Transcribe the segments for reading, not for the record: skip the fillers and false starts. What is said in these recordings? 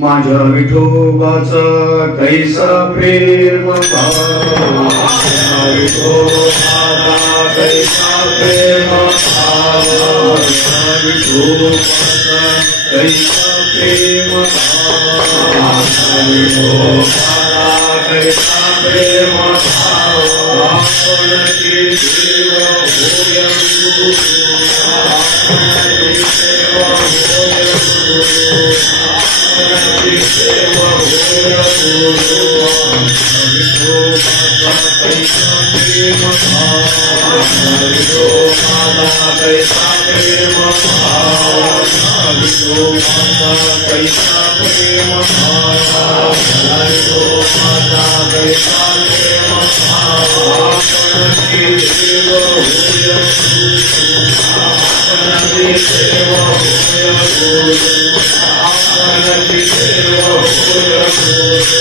माझ्या विठोबाचा कैसा प्रेम भाव, विठोबाचा कैसा प्रेम भाव, विठोबाचा कैसा प्रेम भाव, विठोबाचा कैसा प्रेम भाव, आपणची देव होय गुरु, आपणची देव होय गुरु, सेवा होय गुरु, विठोबाचा कैसा प्रेम भाव, विठोबाचा कैसा प्रेम भाव, विठोबाचा कैसा प्रेम भाव, विठोबाचा कैसा प्रेम भाव, आपणची देव होय गुरु, आपणची देव होय गुरु, आपणची देव होय गुरु,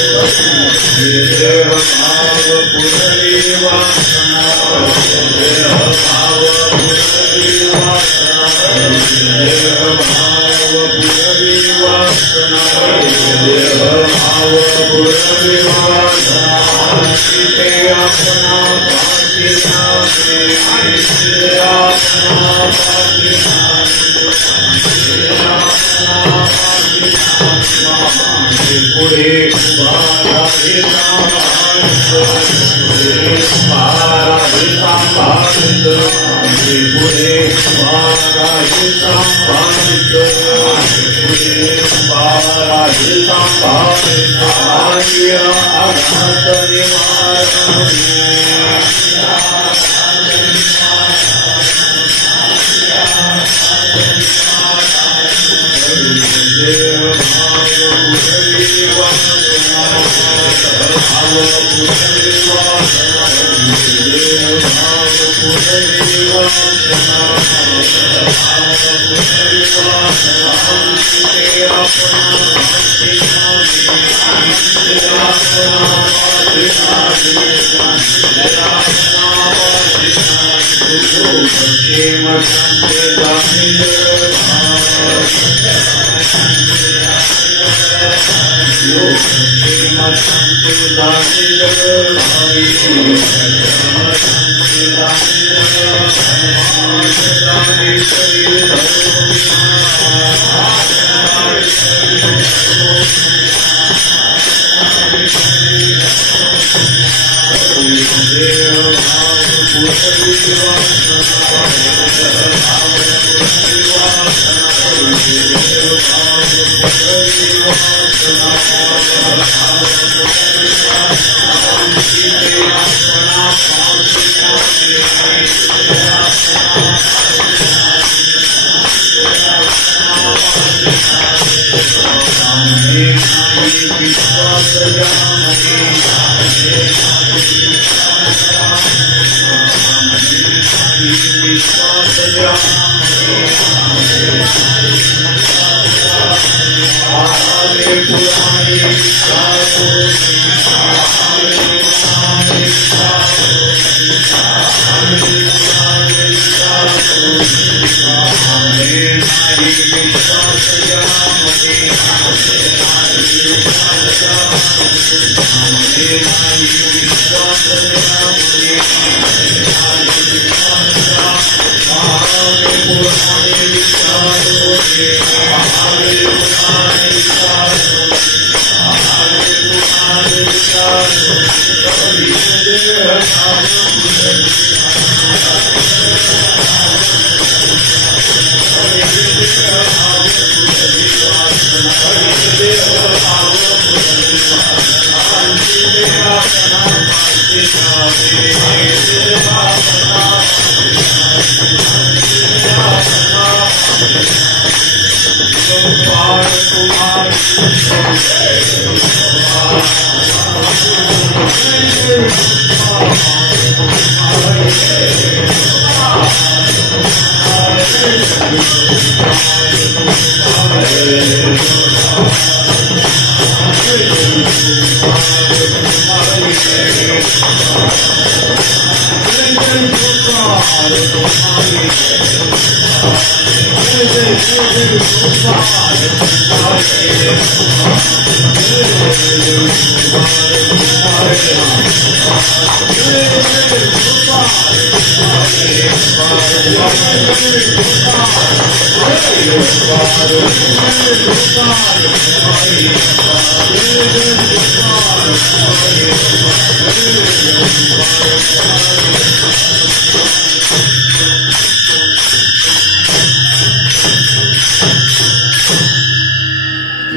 देव भाव पुनरी वासना, देव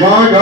Maga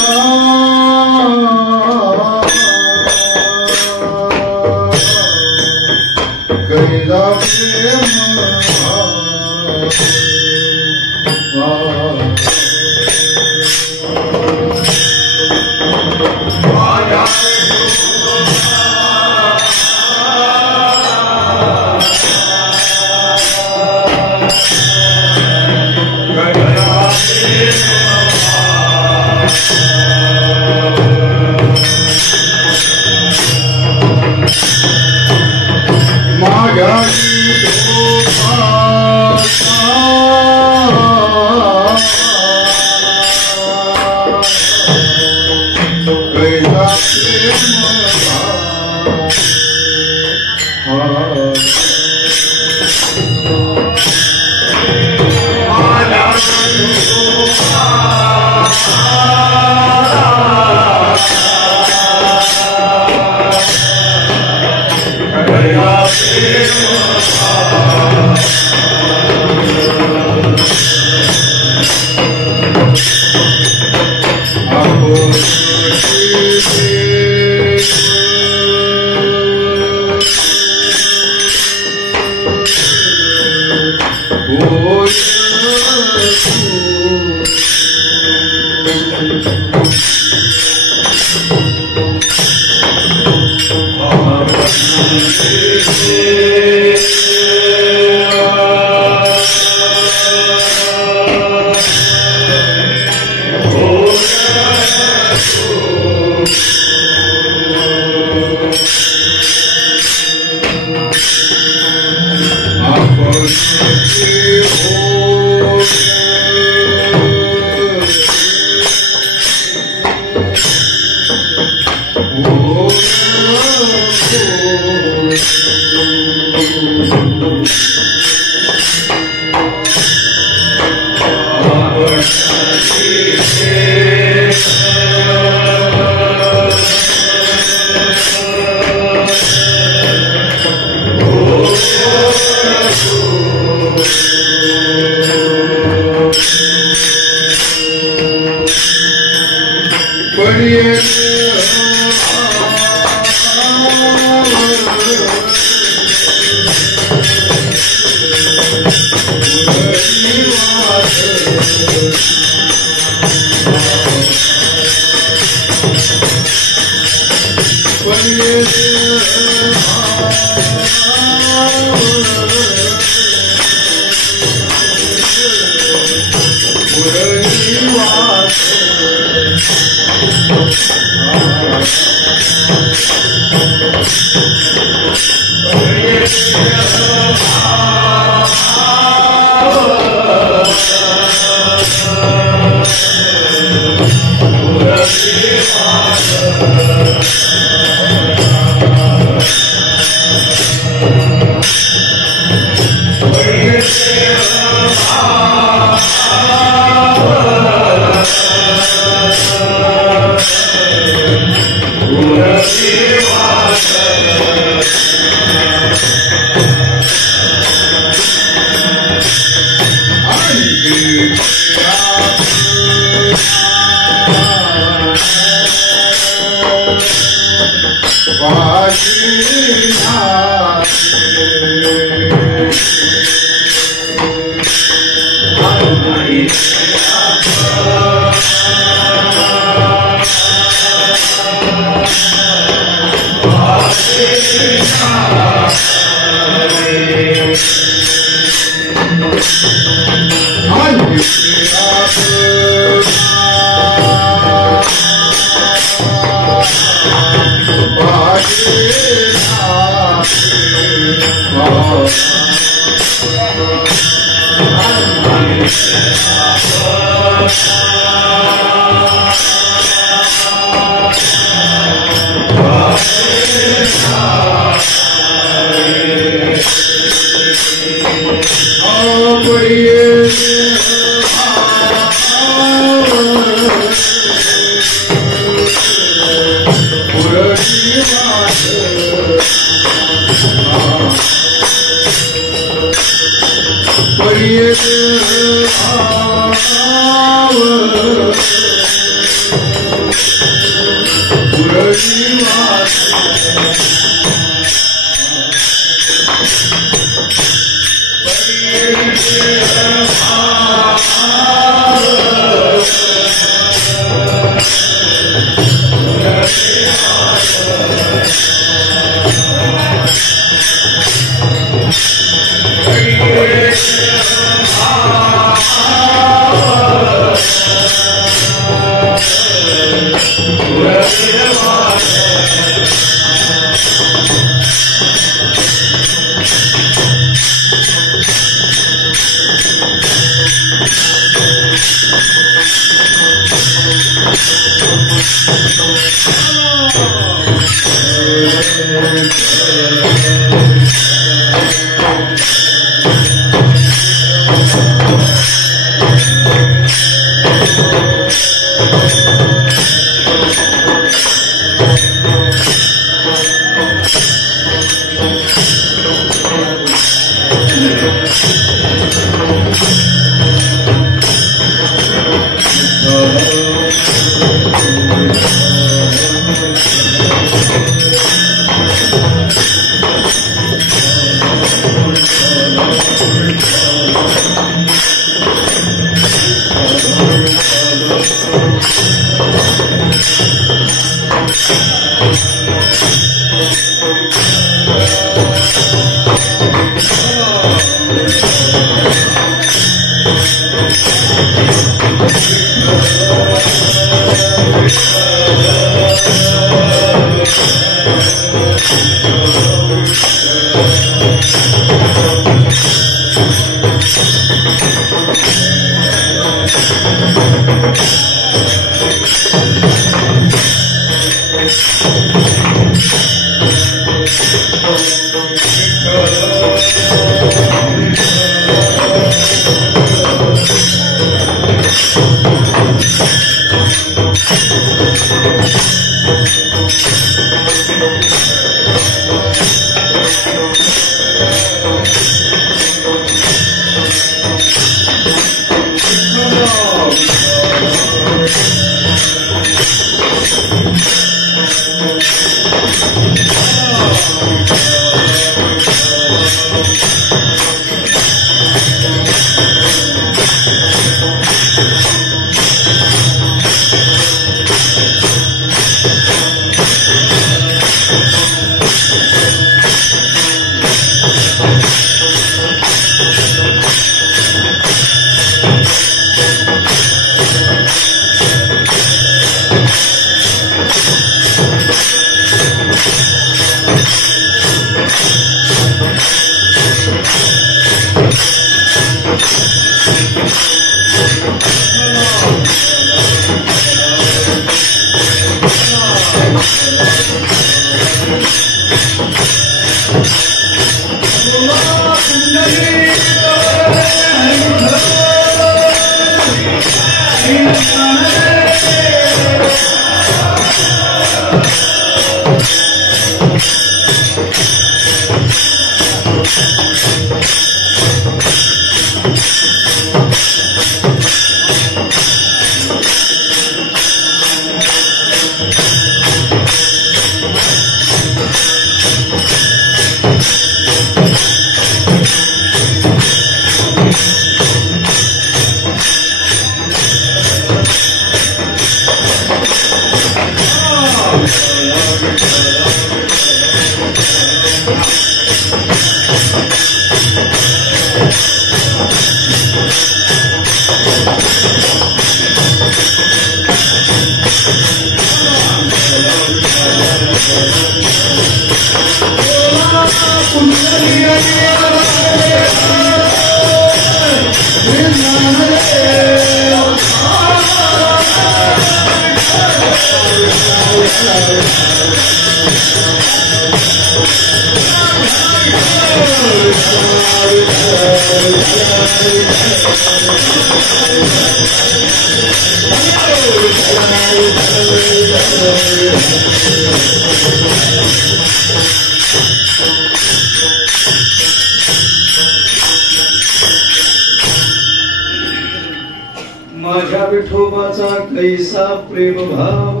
माझ्या विठोबाचा कैसा प्रेम भाव,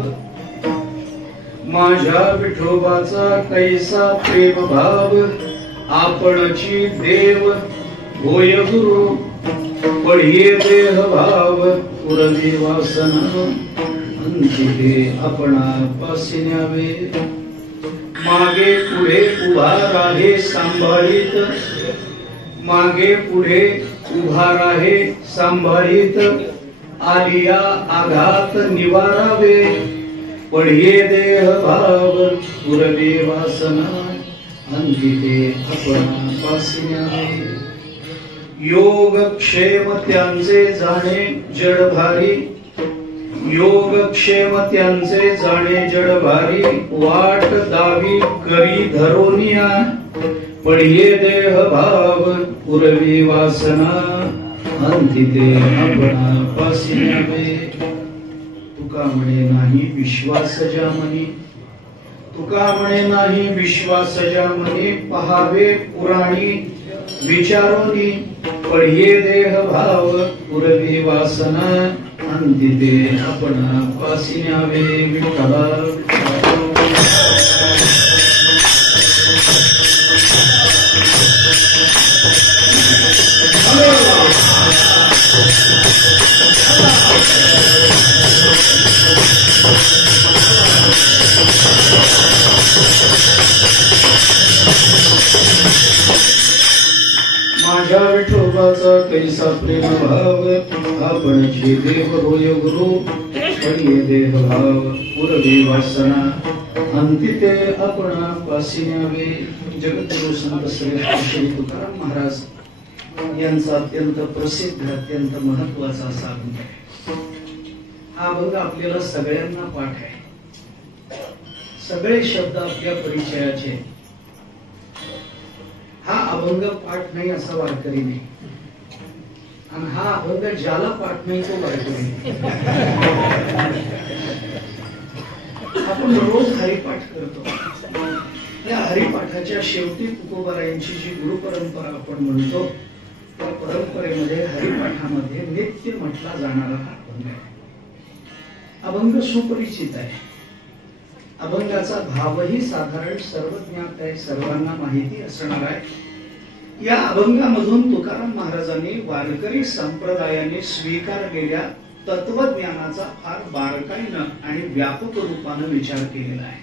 माझ्या विठोबाचा कैसा प्रेम भाव, आपणची देव होय गुरु, पढिये देह भाव पुरवी वासना, अंतिके आपणा पासी न्यावे. मागे पुढे उभा राहे सांभाळीत, मागे पुढे उभा राहे सांभाळीत, आलिया आघात निवारावे. पढिये देह भाव पुरवी वासना, अंतिके आपणा पासी न्यावे. योग क्षेम त्यांचे जाणे जड भारी, योगक्षेम त्यांचे जाणे जड भारी वाट दावी करी धरोनिया पडिये देह भाव पुरवी वासना अंती ते आपणा पासी न्यावे. तुका म्हणे नाही विश्वास ज्या मनी तुका म्हणे नाही विश्वास ज्या मनी पहावे पुराणी विचारोनी पडिये देह भाव पुरवी वासना अंती ते आपणा पासी न्यावे. विठ्ठला माझ्या विठोबाचा कैसा प्रेम भाव आपण जे देव होय गुरु पडिये देह भाव पुरवी वासना अंती ते आपणा पासी न्यावे. जगद्गुरु संत श्रेष्ठ श्री तुकाराम महाराज यांचा अत्यंत प्रसिद्ध अत्यंत महत्वाचा असा अभंग आहे. हा अभंग आपल्याला सगळ्यांना पाठ आहे. सगळे शब्द आपल्या परिचयाचे. हा अभंग पाठ नाही असा वारकरी नाही आणि हा अभंग ज्याला पाठ नाही तो वारकरी नाही. आपण रोज हरिपाठ करतो. या हरिपाठाच्या शेवटी तुकोबारायांची जी गुरुपरंपरा आपण म्हणतो त्या परंपरेमध्ये हरिपाठामध्ये नित्य म्हटला जाणारा हा अभंग आहे. अभंग सुपरिचित आहे. अभंगाचा भावही साधारण सर्वज्ञात आहे, सर्वांना माहिती असणार आहे. या अभंगामधून तुकाराम महाराजांनी वारकरी संप्रदायाने स्वीकारलेल्या तत्वज्ञानाचा फार बारकाईनं आणि व्यापक रूपानं विचार केलेला आहे.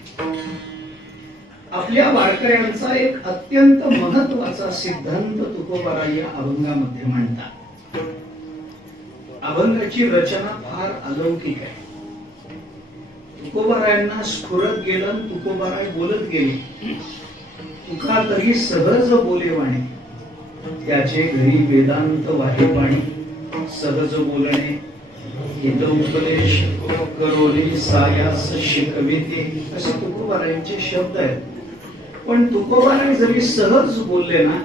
आपल्या वारकऱ्यांचा एक अत्यंत महत्वाचा सिद्धांत तुकोबाराय या अभंगामध्ये मांडतात. अभंगाची रचना फार अलौकिक आहे. तुकोबारायांना स्फुरत गेलं, तुकोबाराय बोलत गेले. तुका तरी सहज बोले वाणी त्याचे घरी वेदांत वाहे पाणी सहज बोलणे हित उपदेश करोली सायास शिकविते असे तुकोबारायांचे शब्द आहेत. पण तुकोबाराय जरी सहज बोलले ना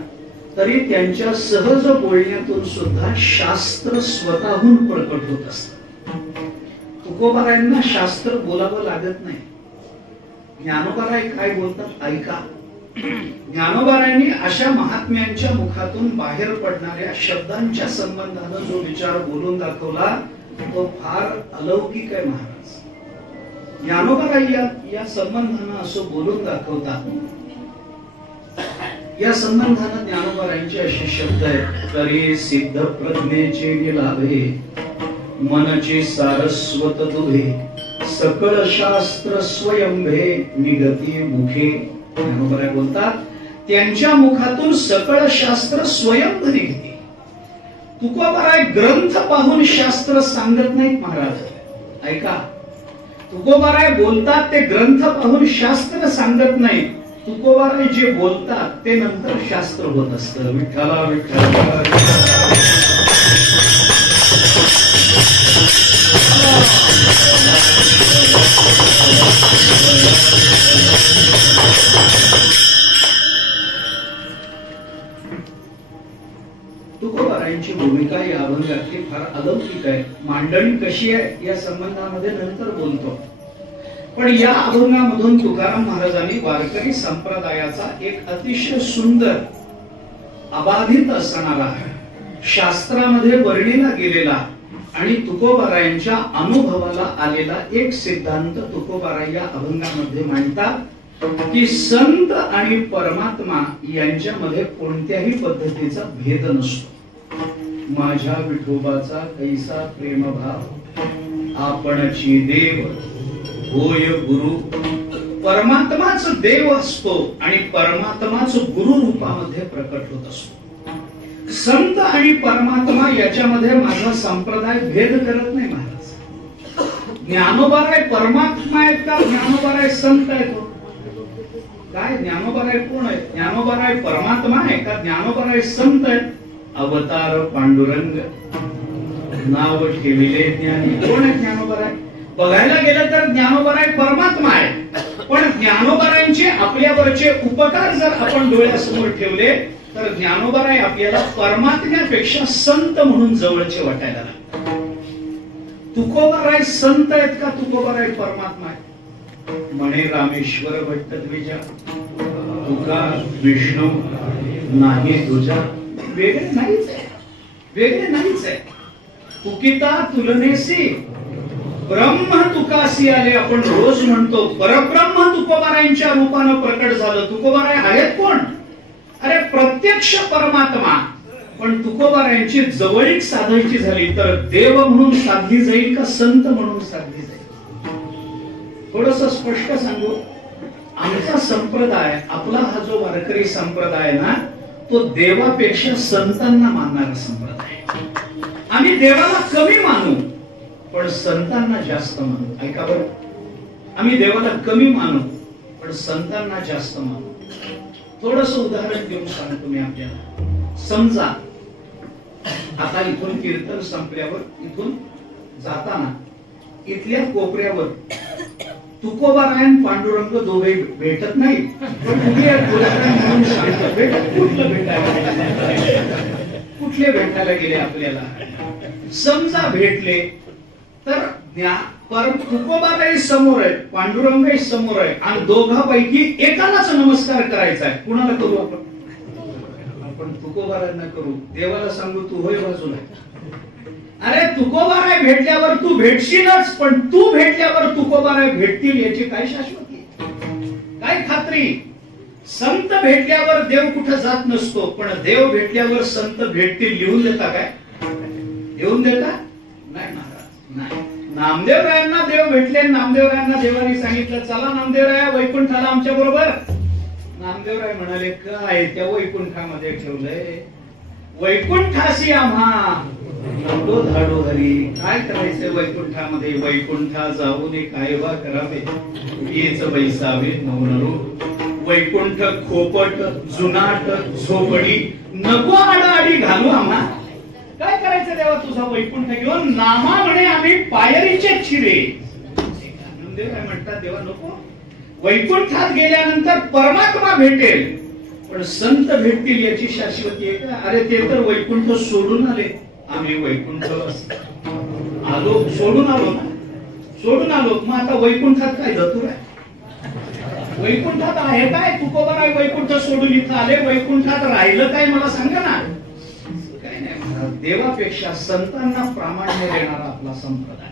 तरी त्यांच्या सहज बोलण्यातून सुद्धा शास्त्र स्वतःहून प्रकट होत असतं. तुकोबारायांना शास्त्र बोलावं लागत नाही. ज्ञानोबाराय काय बोलतात ऐका. ज्ञानोबारायांनी अशा महात्म्यांच्या मुखातून बाहेर पडणाऱ्या शब्दांच्या संबंधानं जो विचार बोलून दाखवला तो फार अलौकिक आहे. महाराज ज्ञानोबाराय या संबंधानं असं बोलून दाखवतात. या संबंधानं ज्ञानोबारायांचे असे शब्द आहेत. तरी सिद्ध प्रज्ञेचे लाभे मनचे सारस्वत दुभे सकळ शास्त्र स्वयंभे निगती मुखे. ज्ञानोबाराय बोलतात त्यांच्या मुखातून सकळ शास्त्र स्वयंभ निघते. तुकोबाराय ग्रंथ पाहून शास्त्र सांगत नाहीत. महाराज ऐका. तुकोबाराय बोलतात ते ग्रंथ पाहून शास्त्र सांगत नाही. तुकोबाराय जे बोलतात ते नंतर शास्त्र होत असतं. विठ्ठला विठ्ठला. तुकोबारायांची भूमिका या अभंगातली फार अलौकिक आहे. मांडणी कशी आहे या संबंधामध्ये नंतर बोलतो. पण या अभंगामधून तुकाराम महाराजांनी वारकरी संप्रदायाचा एक अतिशय सुंदर अबाधित असणारा शास्त्रामध्ये वर्णिला गेलेला आणि तुकोबारायांच्या अनुभवाला आलेला एक सिद्धांत तुकोबाराय या अभंगामध्ये मांडतात की संत आणि परमात्मा यांच्यामध्ये कोणत्याही पद्धतीचा भेद नसतो. माझ्या विठोबाचा कैसा प्रेमभाव आपणची देव होय गुरु. परमात्माच देव असतो आणि परमात्माच गुरु रूपामध्ये प्रकट होत असतो. संत आणि परमात्मा याच्यामध्ये माझा संप्रदाय भेद करत नाही. महाराज ज्ञानोबाराय परमात्मा आहेत का ज्ञानोबाराय संत आहेत? काय ज्ञानोबाराय कोण आहे? ज्ञानोबाराय परमात्मा आहे का ज्ञानोबाराय संत आहेत? अवतार पांडुरंग नाव ठेविले ज्ञानी. कोण आहे ज्ञानोबाराय? बघायला गेलं तर ज्ञानोबराय परमात्मा आहे, पण ज्ञानोबरायांचे आपल्यावरचे उपकार जर आपण डोळ्यासमोर ठेवले तर ज्ञानोबराय आपल्याला परमात्म्यापेक्षा संत म्हणून जवळचे वाटायला लागतात. तुकोबाराय संत आहेत का तुकोबाराय परमात्मा आहे? म्हणे रामेश्वर भट्टद्विजा, तुका विष्णू नाही तुझा. वेगळे नाहीच आहे, वेगळे नाहीच आहे. तुकिता तुलनेसी ब्रह्म तुकासी आले, आपण रोज म्हणतो. परब्रह्म तुकोबारायांच्या रूपानं प्रकट झालं. तुकोबाराय आहेत कोण? अरे प्रत्यक्ष परमात्मा. पण तुकोबारायांची जवळीक साधायची झाली तर देव म्हणून साधली जाईल का संत म्हणून साधली जाईल? थोडस स्पष्ट सांगू. आमचा संप्रदाय, आपला हा जो वारकरी संप्रदाय ना, तो देवापेक्षा संतांना मानणारा संप्रदाय. आम्ही देवाला कमी मानू पण संतांना जास्त मानू. ऐका बरं, आम्ही देवाला कमी मानू पण संतांना जास्त मानू. थोडस उदाहरण देऊन सांगतो मी आपल्याला. समजा आता इथून कीर्तन संपल्यावर इथून जाताना इथल्या कोपऱ्यावर तुकोबाराय आणि पांडुरंग दोघे भेटत नाही, कुठले भेटायला गेले आपल्याला? समजा भेटले तर तुकोबाराय समोर आहे, पांडुरंगही समोर आहे आणि दोघांपैकी एकालाच नमस्कार करायचा आहे. कुणाला करू आपण? आपण तुकोबारायांना करू. देवाला सांगू तू होय बाजूला. अरे तुकोबाराय भेटल्यावर तू भेटशीलच, पण तू भेटल्यावर तुकोबाराय भेटतील याची काय शाश्वती, काय खात्री? संत भेटल्यावर देव कुठं जात नसतो, पण देव भेटल्यावर संत भेटतील. लिहून देता काय? लिहून देता नाही महाराज, नाही. नामदेवरायांना देव भेटले. नामदेवरायांना देवानी सांगितलं चला नामदेवराया वैकुंठाला आमच्या बरोबर. नामदेवराय म्हणाले काय त्या वैकुंठामध्ये ठेवलंय? वैकुंठाशी आम्हा नको धाडो हरी. काय करायचंय वैकुंठामध्ये? वैकुंठा जाऊन काय वा करावे, हेच बैसावे नवनरू. वैकुंठ खोपट जुनाट झोपडी, नको आडाआडी घालू आम्हा. काय करायचं देवा तुझा वैकुंठ घेऊन? नामा म्हणे आम्ही पायरीचे चिरे. नामदेवराय म्हणतात देवा नको. वैकुंठात गेल्यानंतर परमात्मा भेटेल पण संत भेटतील याची शाश्वती आहे का? अरे ते तर वैकुंठ सोडून आले. आम्ही वैकुंठ आलो, सोडून आलो ना, सोडून आलो. मग आता वैकुंठात काय धतूर आहे? वैकुंठात आहे काय? तुकोबाराय वैकुंठ सोडून इथं आले. वैकुंठात राहिलं काय मला सांगा ना. काय नाही, देवापेक्षा संतांना प्रामाण्य देणारा आपला संप्रदाय.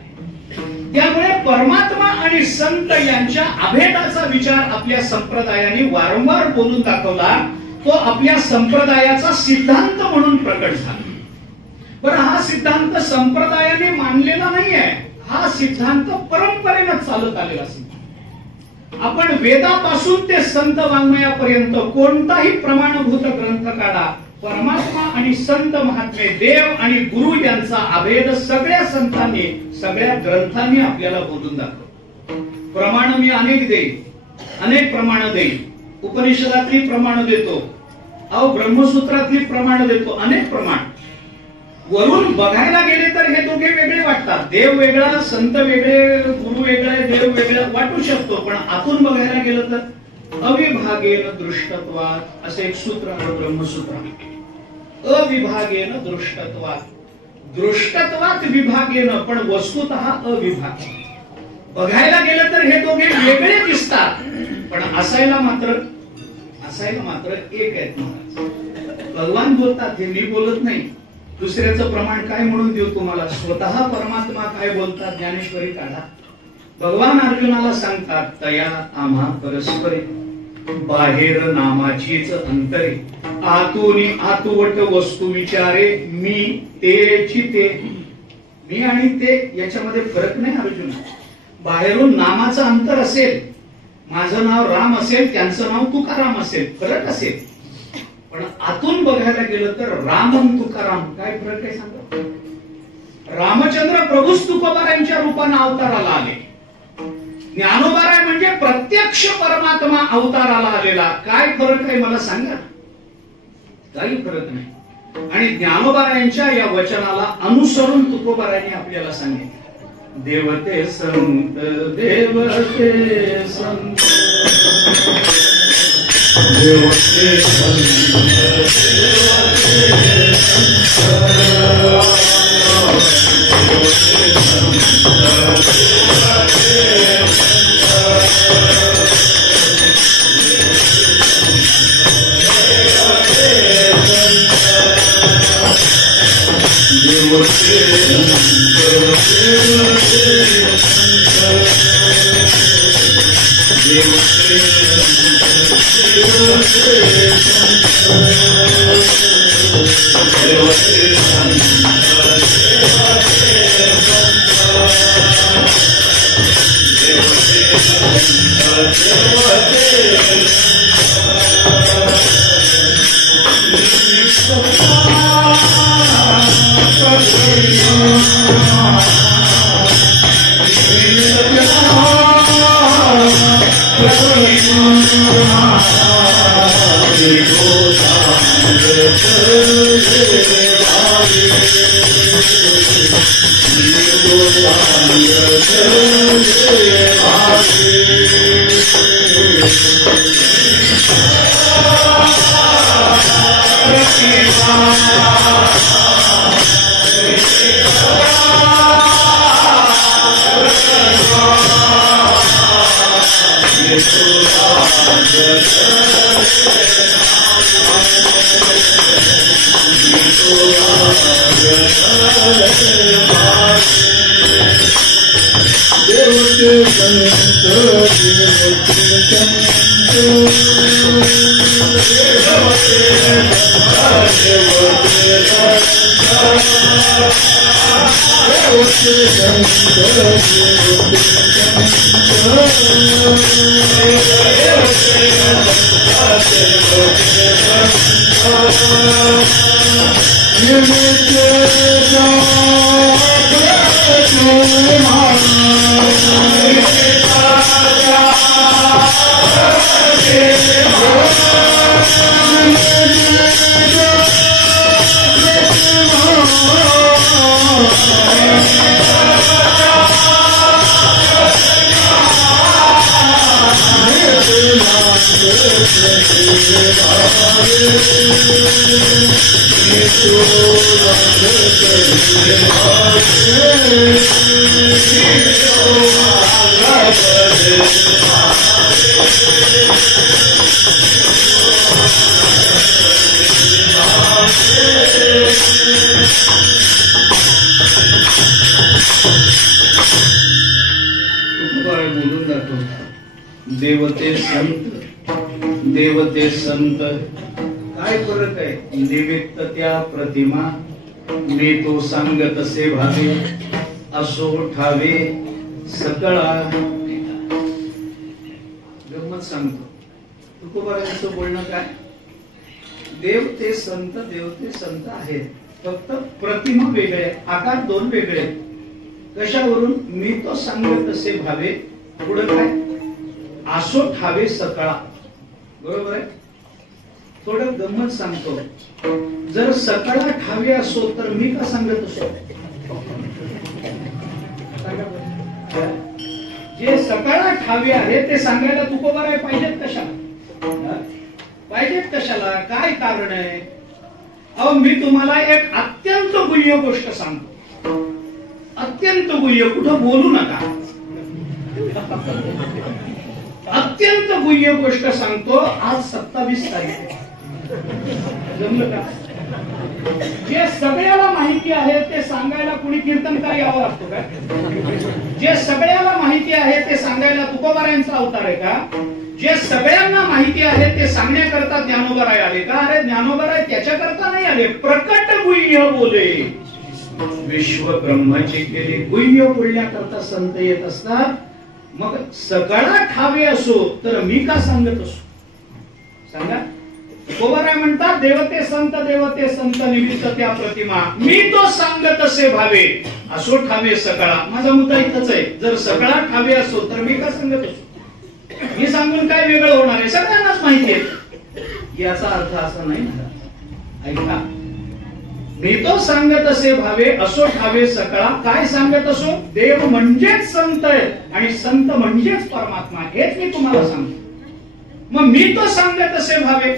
त्यामुळे परमात्मा आणि संत यांच्या अभेदाचा विचार आपल्या संप्रदायाने वारंवार बोलून दाखवला. तो आपल्या संप्रदायाचा सिद्धांत म्हणून प्रकट झाला. बरं, हा सिद्धांत संप्रदायाने मानलेला नाहीये. हा सिद्धांत परंपरेनं चालत आलेला सिद्धांत. आपण वेदापासून ते संत वाङ्मयापर्यंत कोणताही प्रमाणभूत ग्रंथ काढा, परमात्मा आणि संत महात्मे, देव आणि गुरु यांचा अभेद सगळ्या संतांनी, सगळ्या ग्रंथांनी आपल्याला बोलून दाखव. प्रमाण मी अनेक देईन, अनेक प्रमाण देईन. उपनिषदातली प्रमाण देतो, ब्रह्मसूत्रातली प्रमाण देतो, अनेक प्रमाण. वरून बघायला गेले तर हे दोघे वेगळे वाटतात. देव वेगळा, संत वेगळे, गुरु वेगळे, देव वेगळं वाटू शकतो. पण आतून बघायला गेलं तर अविभागेन दृष्टत्वात असं एक सूत्र आहे ब्रह्मसूत्रात. अविभागेन दृष्टत्वात, दृष्टत्वात विभागेन, पण वस्तुतः अविभाग. बघायला गेलं तर हे दोघे वेगळे दिसतात पण असायला मात्र एक आहेत महाराज. भगवान बोलतात, हे मी बोलत नाही. दुसऱ्याचं प्रमाण काय म्हणून देऊ तुम्हाला? स्वतः परमात्मा काय बोलतात ज्ञानेश्वरी काढा. भगवान अर्जुनाला सांगतात तया आम्हा परस्परे बाहेर नामाचीच अंतरे, आतूनी आतुवट वस्तू विचारे, मी तेची ते. मी आणि ते याच्यामध्ये फरक नाही अर्जुना. बाहेरून नामाचं अंतर असेल, माझं नाव राम असेल, त्यांचं नाव तुकाराम असेल, फरक असेल. पण आतून बघायला गेलं तर राम आणि तुकाराम काय फरक आहे सांगा? रामचंद्र प्रभूच तुकोबारायांच्या रूपाने अवताराला आले. ज्ञानोबाराय म्हणजे प्रत्यक्ष परमात्मा अवताराला आलेला. काय फरक आहे मला सांगा? काही फरक नाही. आणि ज्ञानोबारायांच्या या वचनाला अनुसरून तुकोबारायांनी आपल्याला सांगितलं, देवते संत देवते संत देवते देवते संत देवते संत काय फरक आहे? निमित्त त्या प्रतिमा मी तो सांग तसे भावे असो ठावे सकळा. गंमत सांगतो तुकोबारांचं बोलणं काय? देवते संत आहेत, फक्त प्रतिमा वेगळे, आकार दोन वेगळे. कशावरून? मी तो सांग तसे भावे, पुढे काय? असो ठावे सकळा. बरोबर आहे. थोडं गंमत सांगतो, जर सकळा ठावे असो तर मी का सांगत असो? जे सकळा ठावे आहे ते सांगायला तुकोबाराय पाहिजेत कशाला? पाहिजेत कशाला? काय कारण आहे? अहो, मी तुम्हाला एक अत्यंत गुह्य गोष्ट सांगतो, अत्यंत गुह्य. कुठं बोलू नका. अत्यंत गुह्य गोष्ट सांगतो. आज 27 तारीख, जमलं का? जे सगळ्याला माहिती आहे ते सांगायला कुणी कीर्तनकार यावं लागतो का? जे सगळ्याला माहिती आहे ते सांगायला तुकोबारायांचा अवतार आहे का? जे सगळ्यांना माहिती आहे ते सांगण्याकरता ज्ञानोबाराय आले का? अरे ज्ञानोबाराय त्याच्याकरता नाही आले. प्रकट गुह्य बोले विश्व ब्रह्माची केली. गुह्य बोलण्याकरता संत येत असतात. मग सकळा ठावे असो तर मी का सांगत असो? सांगा. तुकोबाराय म्हणतात देवते संत निमित्त त्या प्रतिमा मी तो सांगत असे भावे असो ठावे सकळा. माझा मुद्दा इथंच आहे. जर सकळा ठावे असो तर मी का सांगत असो? मी सांगून काय वेगळं होणार आहे? सगळ्यांनाच माहिती आहे. याचा अर्थ असा नाही ना. ऐका, मी तो सांगत असे भावे असो ठावे सकळा. काय सांगत असो? देव म्हणजेच संत आहे आणि संत म्हणजेच परमात्मा, हेच मी तुम्हाला सांगतो. मग मी तो सांगत असे भावे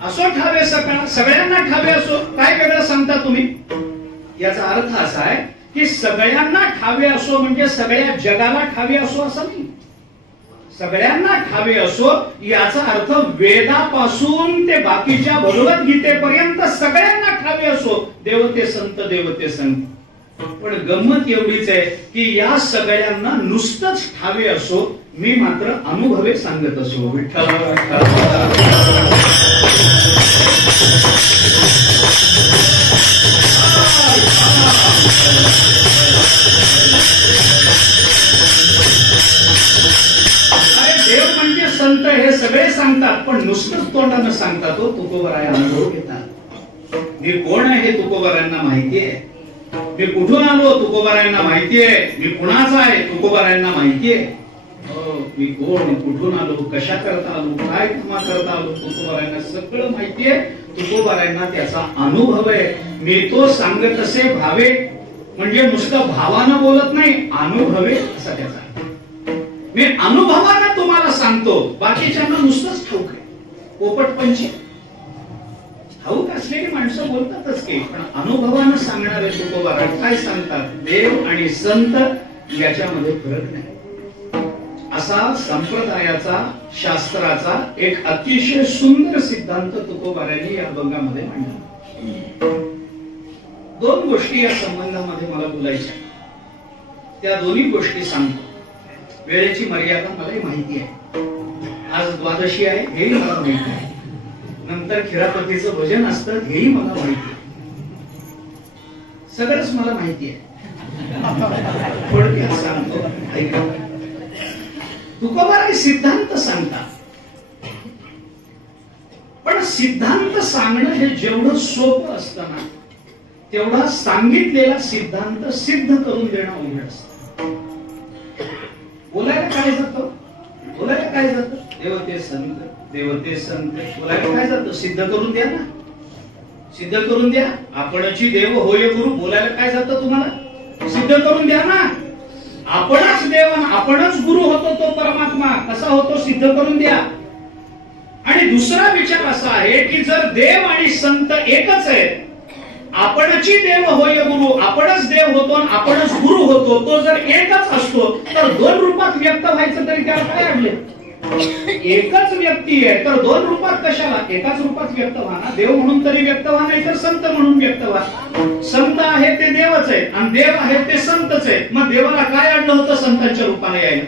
असो ठावे सकळा, सगळ्यांना ठावे असो. काय वेगळं सांगता तुम्ही? याचा अर्थ असा आहे की सगळ्यांना ठावे असो म्हणजे सगळ्या जगाला ठावे असो असं नाही. सगळ्यांना ठावे असो याचा अर्थ वेदापासून ते बाकीच्या भगवद्गीतेपर्यंत सगळ्यांना ठावे असो. देवते संत, देवते संत. पण गंमत एवढीच आहे की या सगळ्यांना नुसतंच ठावे असो, मी मात्र अनुभवे सांगत असो. विठ्ठल देव म्हणजे संत हे सगळे सांगतात, पण नुसतंच तोंडानं सांगतात. तो तुकोबराय अनुभव घेतात. मी कोण आहे हे तुकोबरायांना माहिती आहे. मी कुठून आलो तुकोबरायांना माहिती आहे. मी कुणाचा आहे तुकोबरायांना माहिती आहे. मी कोण, कुठून आलो, कशा करता आलो, काय क्षमा करता आलो, तुकोबरायांना सगळं माहिती आहे. तुकोबरायांना त्याचा अनुभव आहे. मी तो सांगत असे भावे म्हणजे नुसतं भावानं बोलत नाही, अनुभवे असा त्याचा. मी अनुभवानं तुम्हाला सांगतो, बाकीच्यांना नुसतंच ठाऊक आहे. पोपटपंची ठाऊक असलेली माणसं बोलतातच की, पण अनुभवानं सांगणारे तुकोबारा काय सांगतात? देव आणि संत याच्यामध्ये फरक नाही. असा संप्रदायाचा, शास्त्राचा एक अतिशय सुंदर सिद्धांत तुकोबारांनी या अभंगामध्ये मांडला. दोन गोष्टी या संबंधामध्ये मला बोलायच्या, त्या दोन्ही गोष्टी सांगतो. वेळेची मर्यादा मलाही माहिती आहे. आज द्वादशी आहे हेही मला माहिती आहे. नंतर खिरापतीचं भजन असतं हेही मला माहिती आहे. सगळंच मला माहिती आहे. थोडक्यात सांगतो, ऐका. तुकोबाराय सिद्धांत सांगतात, पण सिद्धांत सांगणं हे जेवढं सोपं असतं ना, तेवढा सांगितलेला सिद्धांत सिद्ध करून देणं अवघड असतं. बोलायला काय जातं? बोलायला काय जातं? देवते संत, देवते संत. बोलायला काय जातं? सिद्ध करून द्या ना, सिद्ध करून द्या. आपणची देव होय गुरु. बोलायला काय जातं तुम्हाला? सिद्ध करून द्या ना. आपणच देव, आपणच गुरु होतो तो परमात्मा. कसा होतो? सिद्ध करून द्या. आणि दुसरा विचार असा आहे की जर देव आणि संत एकच आहेत, आपणची देव होय गुरु, आपणच देव होतो आणि आपणच गुरु होतो, तो जर एकच असतो तर दोन रूपात व्यक्त व्हायचं तरी त्याला काय अडले? एकच व्यक्ती आहे तर दोन रूपात कशाला? एकाच रूपात व्यक्त व्हा ना. देव म्हणून तरी व्यक्त व्हा, नाही तर संत म्हणून व्यक्त व्हा. संत आहे ते देवच आहे आणि देव आहे ते संतच आहे. मग देवाला काय अडलं होतं? संतांच्या रूपाने यायला.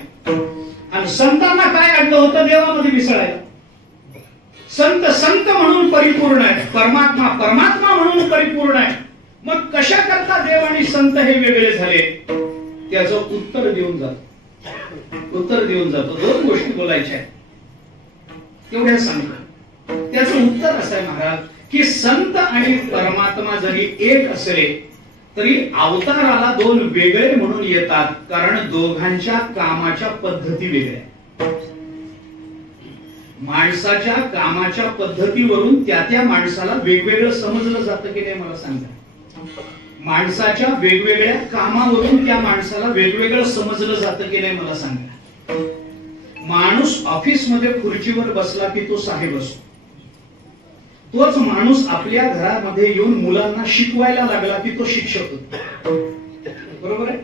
आणि संतांना काय अडलं होतं? देवामध्ये मिसळायला. संत संत म्हणून परिपूर्ण आहे, परमात्मा परमात्मा म्हणून परिपूर्ण आहे. मग कशा करता देव आणि संत हे वेगळे झाले? त्याचं उत्तर देऊन जातो. दोन गोष्टी बोलायच्या आहेत, तेवढ्या सांगतो. त्याचं उत्तर असं आहे महाराज की संत आणि परमात्मा जरी एक असले तरी अवताराला दोन वेगळे म्हणून येतात, कारण दोघांच्या कामाच्या पद्धती वेगळ्या. माणसाच्या कामाच्या पद्धतीवरून त्या माणसाला वेगवेगळं समजलं जातं की नाही मला सांगा. माणसाच्या वेगवेगळ्या कामावरून त्या माणसाला वेगवेगळं समजलं जातं की नाही मला सांगा. माणूस ऑफिस मध्ये खुर्चीवर बसला की तो साहेब असतो. तोच माणूस आपल्या घरामध्ये येऊन मुलांना शिकवायला लागला की तो शिक्षक होतो. बरोबर आहे?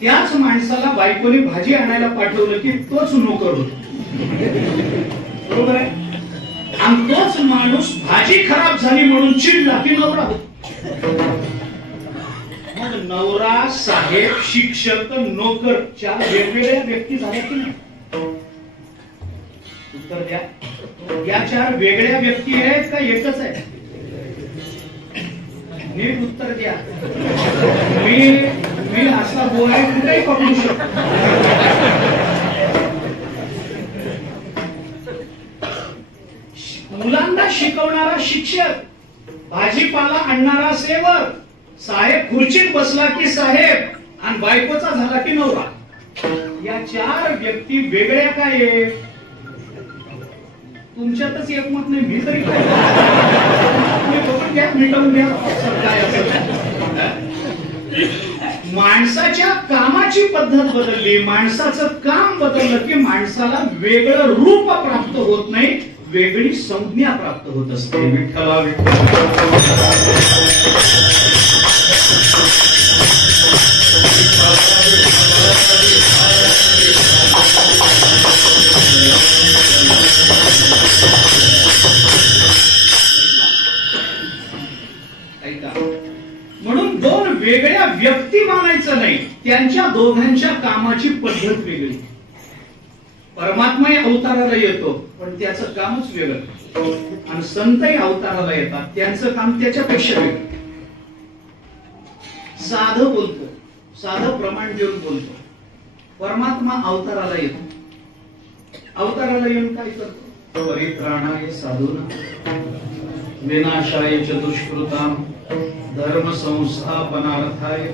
त्याच माणसाला बायकोने भाजी आणायला पाठवलं की तोच नोकर होतो. बरोबर आहे? आणि तोच माणूस भाजी खराब झाली म्हणून चिडला की नवरा होतो. मग नवरा, साहेब, शिक्षक, नोकर चार वेगवेगळ्या व्यक्ती झाल्या की नाही? उत्तर द्या. या चार वेगळ्या व्यक्ती आहेत का एकच आहे? नीट उत्तर द्या. मी असा बोलाय कुठेही पकडू शकतो. मुलांना शिकवणारा शिक्षक, भाजीपाला आणणारा सेवक, साहेब खुर्चीत बसला की साहेब आणि बायकोचा झाला की नवरा. या चार व्यक्ती वेगळ्या काय? तुमच्यातच एकमत नाही, मी तरी काय बघून घ्या, मिटवून घ्या काय असं. माणसाच्या कामाची पद्धत बदलली, माणसाचं काम बदललं की माणसाला वेगळं रूप प्राप्त होत नाही, वेगळी संज्ञा प्राप्त होत असते. विठ्ठला म्हणून दोन वेगळ्या व्यक्ती मानायचं नाही, त्यांच्या दोघांच्या कामाची पद्धत वेगळी. परमात्माही अवताराला येतो पण त्याचं कामच वेगळं, आणि संतही अवताराला येतात त्यांचं काम त्याच्यापेक्षा वेगळं. साधं बोलतो, साधं प्रमाण देऊन बोलतो. परमात्मा अवताराला येतो, अवताराला येऊन काय करतो? परित्राणाय साधूनां विनाशाय च दुष्कृतां धर्म संस्थापनार्थाय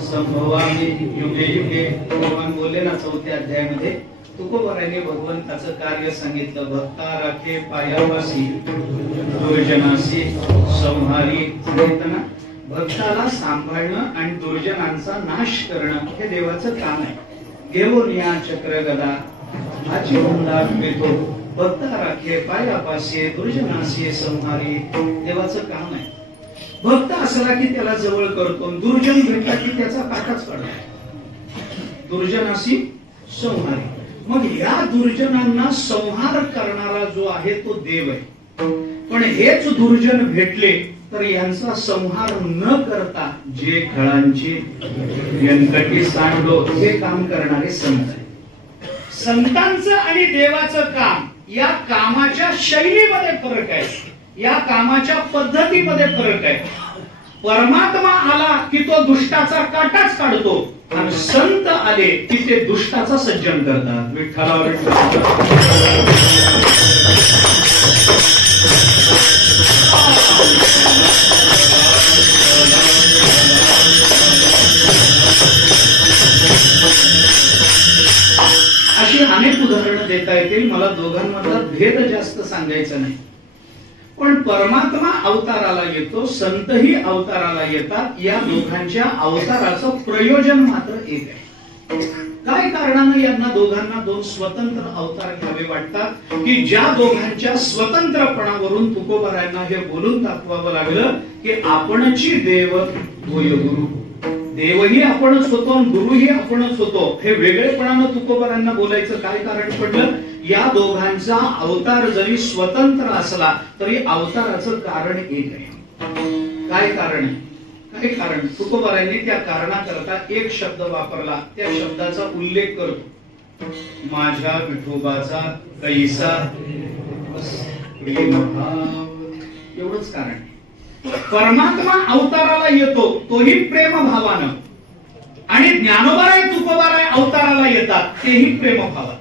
संभवामि युगे युगे. भगवान बोलले ना 4थ्या अध्यायामध्ये, तुकोबाराने भगवंताचं कार्य सांगितलं. भक्ता राखे पायावासी दुर्जनासी संहारी. सांगितलं भक्ताला सांभाळणं आणि दुर्जनांचा नाश करणं हे देवाचं काम आहे. घेऊन या चक्र गदा हाची हुंडा पेतो, भक्ता राखे पायापासी दुर्जनासी संहारी. देवाचं काम आहे. भक्त असला की त्याला जवळ करतो, दुर्जन भेटला की त्याचा काटाच काढतो. दुर्जनासी संहारी. मग या दुर्जनांना संहार करणारा जो आहे तो देव आहे. पण हेच दुर्जन भेटले तर यांचा संहार न करता जे खळांची व्यंकटी सांडलो हे काम करणारे संत आहे. संतांचं आणि देवाचं काम या कामाच्या शैलीमध्ये फरक आहे, या कामाच्या पद्धतीमध्ये फरक आहे. परमात्मा आला की तो दुष्टाचा काटाच काढतो, आणि संत आले की ते दुष्टाचा सज्जन करतात. विठ्ठला अशी अनेक उदाहरणं देता येतील. मला दोघांमधला भेद जास्त सांगायचा नाही. पण परमात्मा अवताराला येतो, संतही अवताराला येतात. या दोघांच्या अवताराचं प्रयोजन मात्र एक आहे. काय कारणानं यांना दोघांना दोन स्वतंत्र अवतार घ्यावे वाटतात की ज्या दोघांच्या स्वतंत्रपणावरून तुकोबारायांना हे बोलून दाखवावं लागलं की आपणची देव होय गुरु. देवही आपणच होतो आणि गुरुही आपणच होतो. हे वेगळेपणानं तुकोबारायांना बोलायचं काय कारण पडलं? या दोघांचा अवतार जरी स्वतंत्र असला तरी अवताराचं कारण एक आहे. काय कारण आहे? काय कारण? तुकोबारायांनी त्या कारणाकरता एक शब्द वापरला, त्या शब्दाचा उल्लेख करतो. माझ्या विठोबाचा कैसा प्रेमभाव. एवढंच कारण. परमात्मा अवताराला येतो तोही प्रेमभावानं, आणि ज्ञानोबाराय तुकोबाराय अवताराला येतात तेही प्रेमभावानं.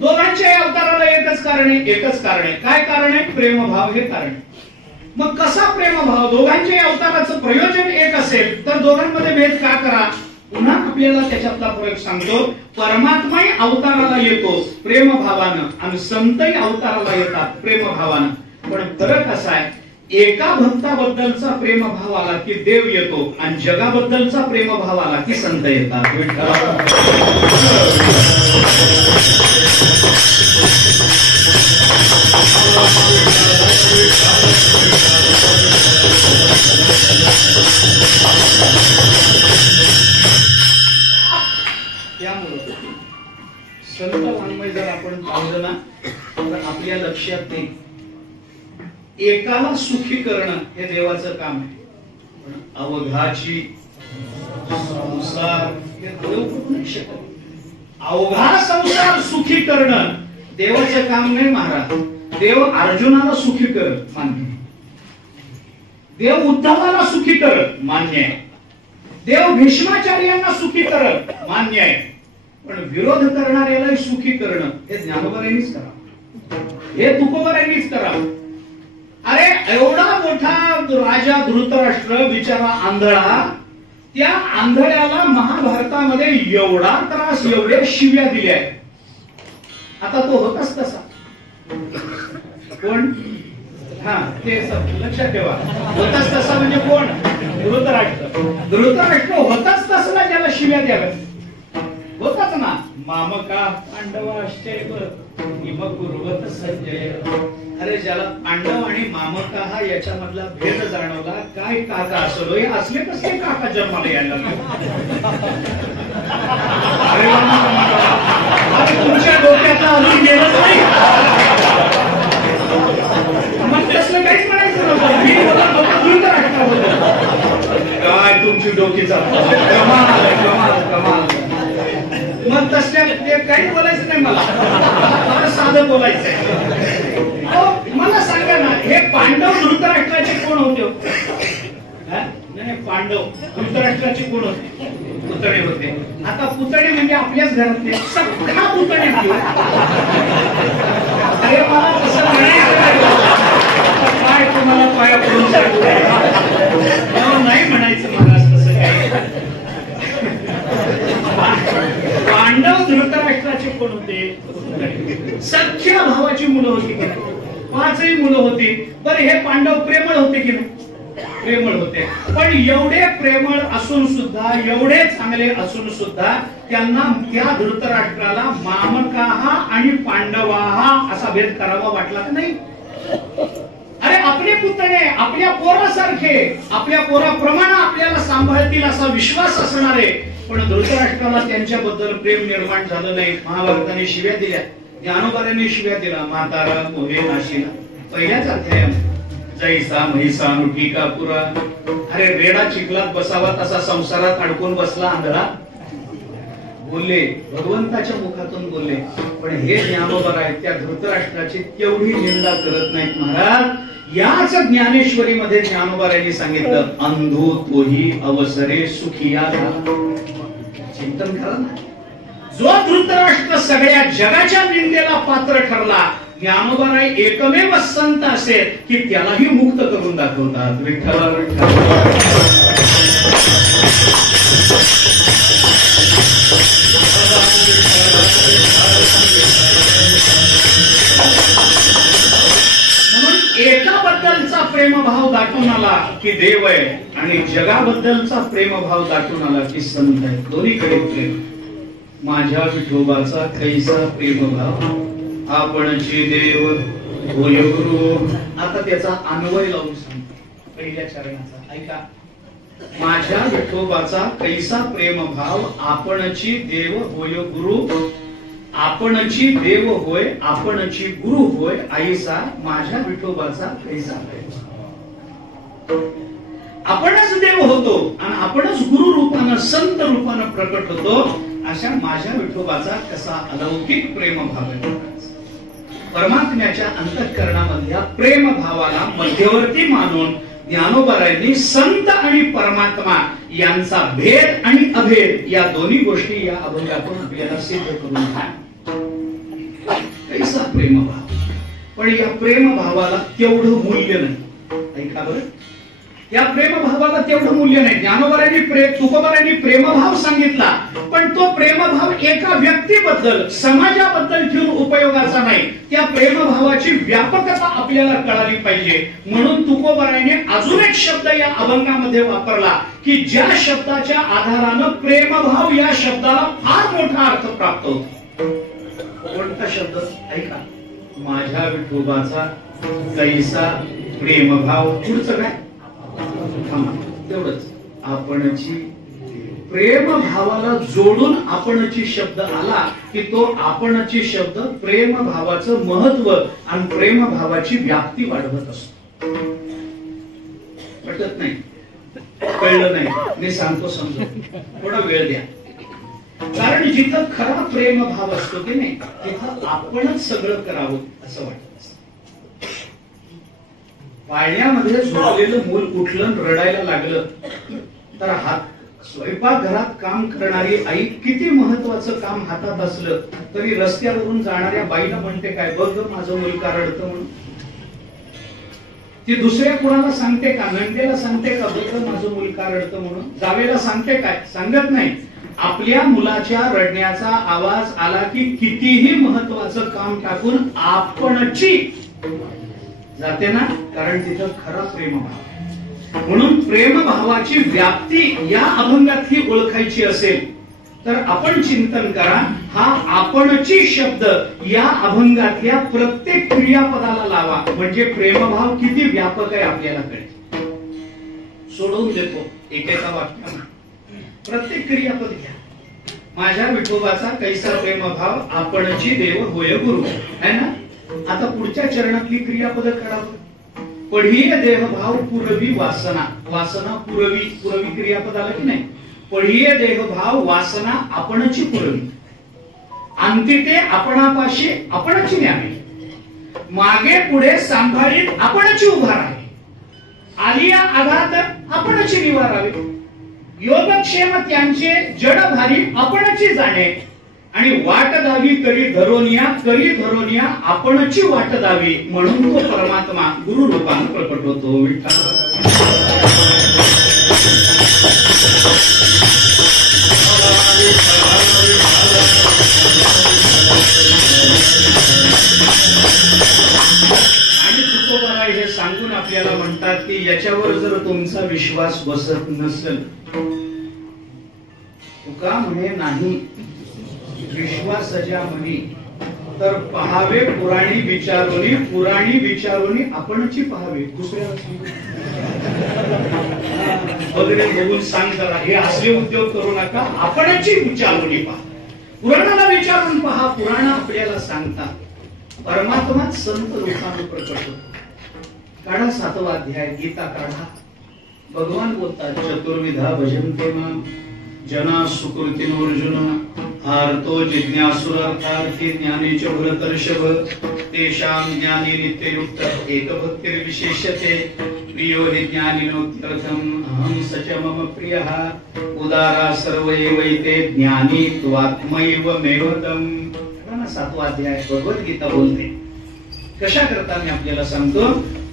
दोघांच्याही अवताराला एकच कारण आहे, एकच कारण आहे. काय कारण आहे? प्रेमभाव हे कारण. मग कसा प्रेमभाव? दोघांच्याही अवताराचं प्रयोजन एक असेल तर दोघांमध्ये भेद का करा? पुन्हा आपल्याला त्याच्यातला फरक सांगतो. परमात्माही अवताराला येतो प्रेमभावानं आणि संतही अवताराला येतात प्रेमभावानं. पण फरक असा आहे, एका भक्ताबद्दलचा प्रेमभाव आला की देव येतो, आणि जगाबद्दलचा प्रेमभाव आला की संत येतात. त्यामुळे संत वाङ्मय जर आपण पाहिलं ना तर आपल्या लक्षात येईल, एकाला सुखी करणं हे देवाचं काम आहे. पण अवघाची संसार हे देव करू नाही शकत. अवघा संसार सुखी करणं देवाचं काम नाही महाराज. देव अर्जुनाला सुखी करत मान्य, देव उद्धवाला सुखी करत मान्य आहे, देव भीष्माचार्यांना सुखी करत मान्य आहे. पण विरोध करणाऱ्याला सुखी करणं हे ज्ञानोबारायांनीच करावं, हे तुकोबारायांनीच करावं. अरे एवढा मोठा राजा धृतराष्ट्र बिचारा आंधळा, त्या आंधळ्याला महाभारतामध्ये एवढा त्रास, एवढ्या शिव्या दिल्या. आता तो होताच तसा. कोण? हा, ते लक्षात ठेवा. होताच तसा म्हणजे कोण? धृतराष्ट्र. धृतराष्ट्र होताच तसला ज्याला शिव्या द्याव्या होताच ना. मामका पांडवाश्चैव इमकुर्वत संजय. अरे ज्याला पांडव आणि मामका हा याच्यामधला भेद जाणवला, काय काका असलो हे असले कसले काका जन्माला यायला लागले. अरे तुमच्या डोक्याचा अजून गेलंच नाही. मग तसलं काहीच म्हणायचं नव्हतं. मी धृतराष्ट्र होतो. काय तुमची डोकी चालते. कमाल. मग तसल्या ते काही बोलायचं नाही मला साधं बोलायचंय. मला सांगा ना, हे पांडव धृतराष्ट्राचे कोण होते? नाही, पांडव धृतराष्ट्राचे कोण होते? पुतणे होते. आता पुतणे म्हणजे आपल्याच घरातले सख्खा पुतणे. अरे मला तसं म्हणायचं काय, तुम्हाला पाया पडून नाही म्हणायचं मला तसं काय. पांडव धृतराष्ट्राचे कोण होते? सख्या भावाची मुलं होती की नाही? 5ही मुलं होती. बरं, हे पांडव प्रेमळ होते की नाही? प्रेमळ होते. पण एवढे प्रेमळ असून सुद्धा, एवढे चांगले असून सुद्धा त्यांना त्या धृतराष्ट्राला मामकाहा आणि पांडवाहा असा भेद करावा वाटला का नाही? अरे आपले पुतणे आपल्या पोरासारखे, आपल्या पोराप्रमाणे आपल्याला सांभाळतील असा विश्वास असणारे, पण धृतराष्ट्राला त्यांच्याबद्दल प्रेम निर्माण झालं नाही. महाभारताने शिव्या दिल्या, ज्ञानोबांनी शिव्या दिला. म्हातारा मोहे नाशिला. पहिल्याच अध्यायात जैसा म्हैसा मुठी का पुरा. अरे रेडा चिखलात बसावा तसा संसारात अडकून बसला आंधळा. बोलले, भगवंताच्या मुखातून बोलले. पण हे ज्ञानोबा आहेत त्या धृतराष्ट्राची तेवढी निंदा करत नाहीत महाराज. याच ज्ञानेश्वरी मध्ये ज्ञानोबारायांनी सांगितलं, अंधू तोही अवसरे सुखिया झाला. चिंतन करा ना. जो धृतराष्ट्र सगळ्या जगाच्या निंदेला पात्र ठरला, ज्ञानोबाराय एकमेव संत असेल की त्यालाही मुक्त करून दाखवतात. विठ्ठल म्हणून एकाबद्दलचा प्रेमभाव दाटून आला की देव आहे, आणि जगाबद्दलचा प्रेमभाव दाटून आला की संत आहे. दोन्हीकडे प्रेम. माझ्या विठोबाचा कैसा प्रेमभाव, आपणची देव होय गुरु. आता त्याचा अन्वय लावून सांगतो पहिल्या चरणाचा. ऐका. माझ्या विठोबाचा कैसा प्रेमभाव, आपणची देव होय गुरु. आपणची देव होय, आपणची गुरु होय, आईसा माझ्या विठोबाचा कैसा प्रेम. आपणच देव होतो आणि आपणच गुरु रूपानं संत रूपानं प्रकट होतो. अशा माझ्या विठोबाचा कसा अलौकिक प्रेमभाव आहे. परमात्म्याच्या अंतःकरणामधल्या प्रेम भावाला मध्यवर्ती मानून ज्ञानोबारायांनी संत आणि परमात्मा यांचा भेद आणि अभेद या दोन्ही गोष्टी या अभंगातून आपल्याला सिद्ध करून द्या. कैसा प्रेमभाव. पण या प्रेमभावाला तेवढं मूल्य नाही. ऐका बरं, या प्रेमभावाला तेवढं मूल्य नाही. ज्ञानोबारायांनी तुकोबारायांनी प्रेमभाव सांगितला, पण तो प्रेमभाव एका व्यक्तीबद्दल समाजाबद्दल ठेवून उपयोगाचा नाही. त्या प्रेमभावाची व्यापकता आपल्याला कळाली पाहिजे. म्हणून तुकोबारायांनी अजून एक शब्द या अभंगामध्ये वापरला की ज्या शब्दाच्या आधारानं प्रेमभाव या शब्दाला फार मोठा अर्थ प्राप्त होतो. कोणता शब्द? ऐका. माझ्या विठोबाचा कैसा प्रेमभाव. पुढचं काय? तेवढंच. आपणची प्रेम भावाला जोडून आपणची शब्द आला की तो आपणची शब्द प्रेम भावाचं महत्व आणि प्रेम भावाची व्याप्ती वाढवत असतो. पटत नाही? कळलं नाही? मी सांगतो समजून. थोडा वेळ द्या. कारण जिथं खरा प्रेम भाव असतो की नाही, तिथं आपणच सगळं करावं असं वाटत. पाळण्यामध्ये झोपलेलं मूल उठलं रडायला लागलं तर स्वयंपाकघरात काम करणारी आई किती महत्वाचं काम हातात असलं तरी रस्त्यावरून जाणाऱ्या बाईला म्हणते काय, बघ माझं मूल का रडतं म्हणून. ती दुसऱ्या कुणाला सांगते का? नंदेला सांगते का बघ माझं मूल का रडतं म्हणून? जावेला सांगते काय? सांगत नाही. आपल्या मुलाच्या रडण्याचा आवाज आला की कितीही महत्वाचं काम टाकून आपणची जाते ना, कारण तिथं खरा प्रेमभाव आहे. म्हणून प्रेमभावाची व्याप्ती या अभंगातली ओळखायची असेल तर आपण चिंतन करा. हा आपणची शब्द या अभंगातल्या प्रत्येक क्रियापदाला लावा, म्हणजे प्रेमभाव किती व्यापक आहे आपल्याला कळेल. सोडवून देतो एकेका वाक्यामध्ये. प्रत्येक क्रियापद घ्या. माझ्या विठोबाचा कैसा प्रेमभाव, आपणची देव होय गुरु, है ना. आता पुढच्या चरणातली क्रियापद काढा. पढीय देहभाव पुरवी वासना. वासना पुरवी, पुरवी क्रियापद आलं की नाही. पढीय देहभाव वासना आपणची पुरवी. अंती ते आपणापाशी आपणची न्यावी. मागे पुढे सांभाळीत आपणची उभा राहावी. आलिया आघात आपणची निवारावी. योगक्षेम त्यांचे जड भारी आपणची जाणे. आणि वाट दावी करी धरोनिया आपणची वाट दावी. म्हणून तो परमात्मा गुरु रूपाने प्रकट होतो. विठ्ठल आणि तुकोबाराय हे सांगून आपल्याला म्हणतात की याच्यावर जर तुमचा विश्वास बसत नसेल, तुका म्हणे नाही विश्वासजा म्हणी, तर पहावे पुराणी विचारोनी आपणची पहावे. दुसऱ्या वगैरे बघून सांग करा, हे असले उद्योग करू नका. आपणची विचारोनी पहा, पुराणाला विचारून पहा. पुराण आपल्याला सांगतात परमात्मा संत रूपाने प्रकट होतो. काढा 7वा अध्याय गीता काढा. भगवान बोलतात चतुर्विधा भजन्ते मां जना सुकृतिनोर्जुन आर्तो जिज्ञासुरार्थार्थी ज्ञानी च भरतर्षभ तेषां ज्ञानी नित्ययुक्त एकभक्तिर्विशेष्यते प्रियो हि ज्ञानिनोत्यर्थम् अहं स च मम प्रियः उदारा सर्व एवैते ज्ञानी त्वात्मैव मेवतम्. 7वा अध्याय भगवद्गीता बोलते. कशा करता मी आपल्याला सांगतो.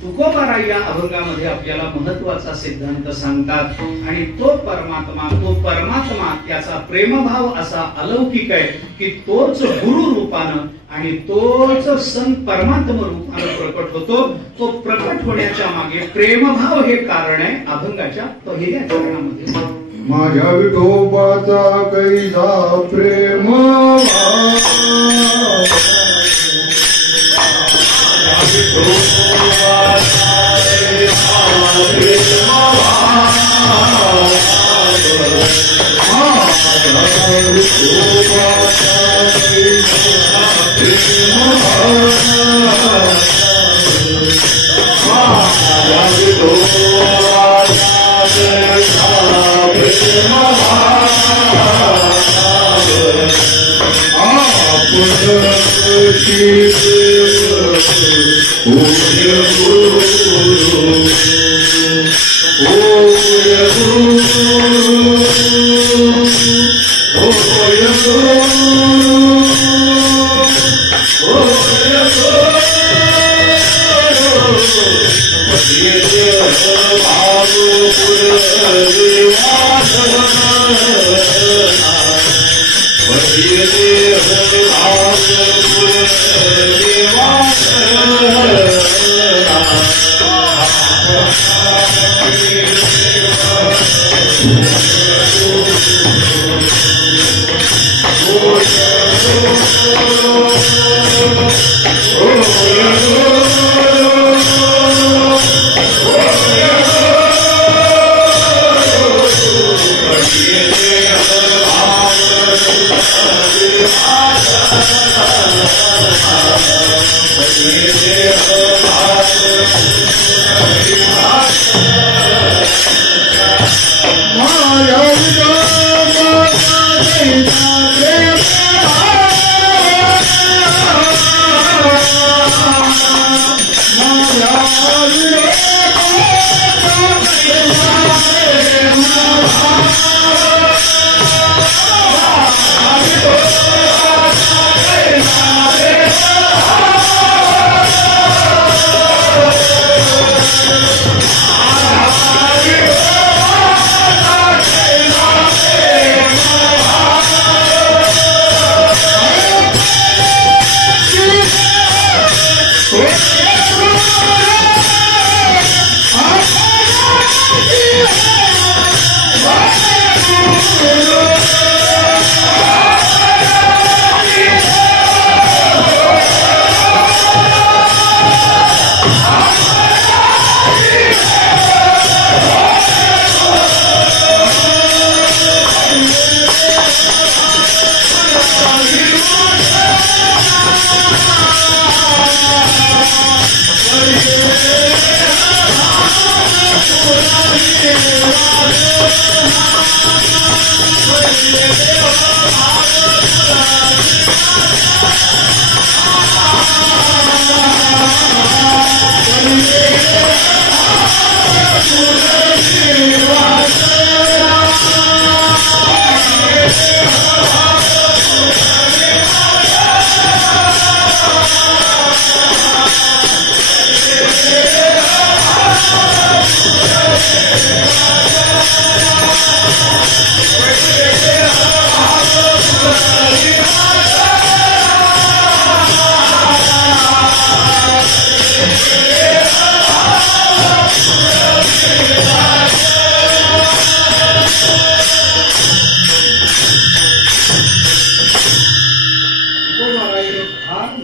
तुकोबाराय या अभंगामध्ये आपल्याला महत्वाचा सिद्धांत सांगतात. आणि तो परमात्मा त्याचा प्रेमभाव असा अलौकिक आहे की तोच गुरु रूपानं आणि तोच संत परमात्मा रूपानं प्रकट होतो. तो प्रकट होण्याच्या मागे प्रेमभाव हे कारण आहे. अभंगाच्या पहिल्या चरणामध्ये माझ्या विठोबाचा कैसा प्रेमभाव,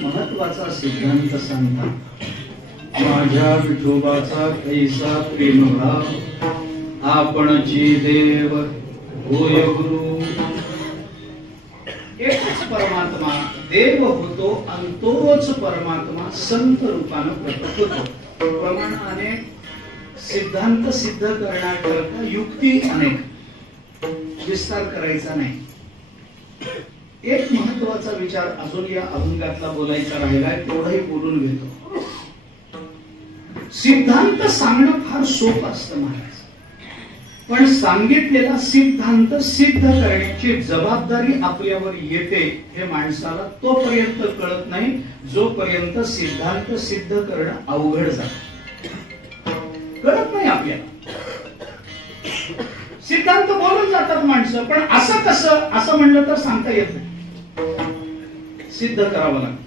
महत्वाचा सिद्धांत सांगता माझ्या विठोबाचा कैसा प्रेमभाव आपणची देव होय गुरु. एकच परमात्मा देव होतो आणि तोच परमात्मा संत रूपानं प्रकट होतो. प्रमाण अनेक, सिद्धांत सिद्ध करण्याकरता युक्ती अनेक, विस्तार करायचा नाही. एक महत्वाचा विचार अजून या अभंगातला बोलायचा राहिलाय, तेवढाही बोलून घेतो. सिद्धांत सांगणं फार सोपं असतं महाराज, पण सांगितलेला सिद्धांत सिद्ध करण्याची जबाबदारी आपल्यावर येते हे माणसाला तोपर्यंत कळत नाही जोपर्यंत सिद्धांत सिद्ध करणं अवघड जात. कळत नाही आपल्याला. सिद्धांत बोलून जातात माणसं, पण असं कसं असं म्हणलं तर सांगता येत नाही, सिद्ध करावं लागतं.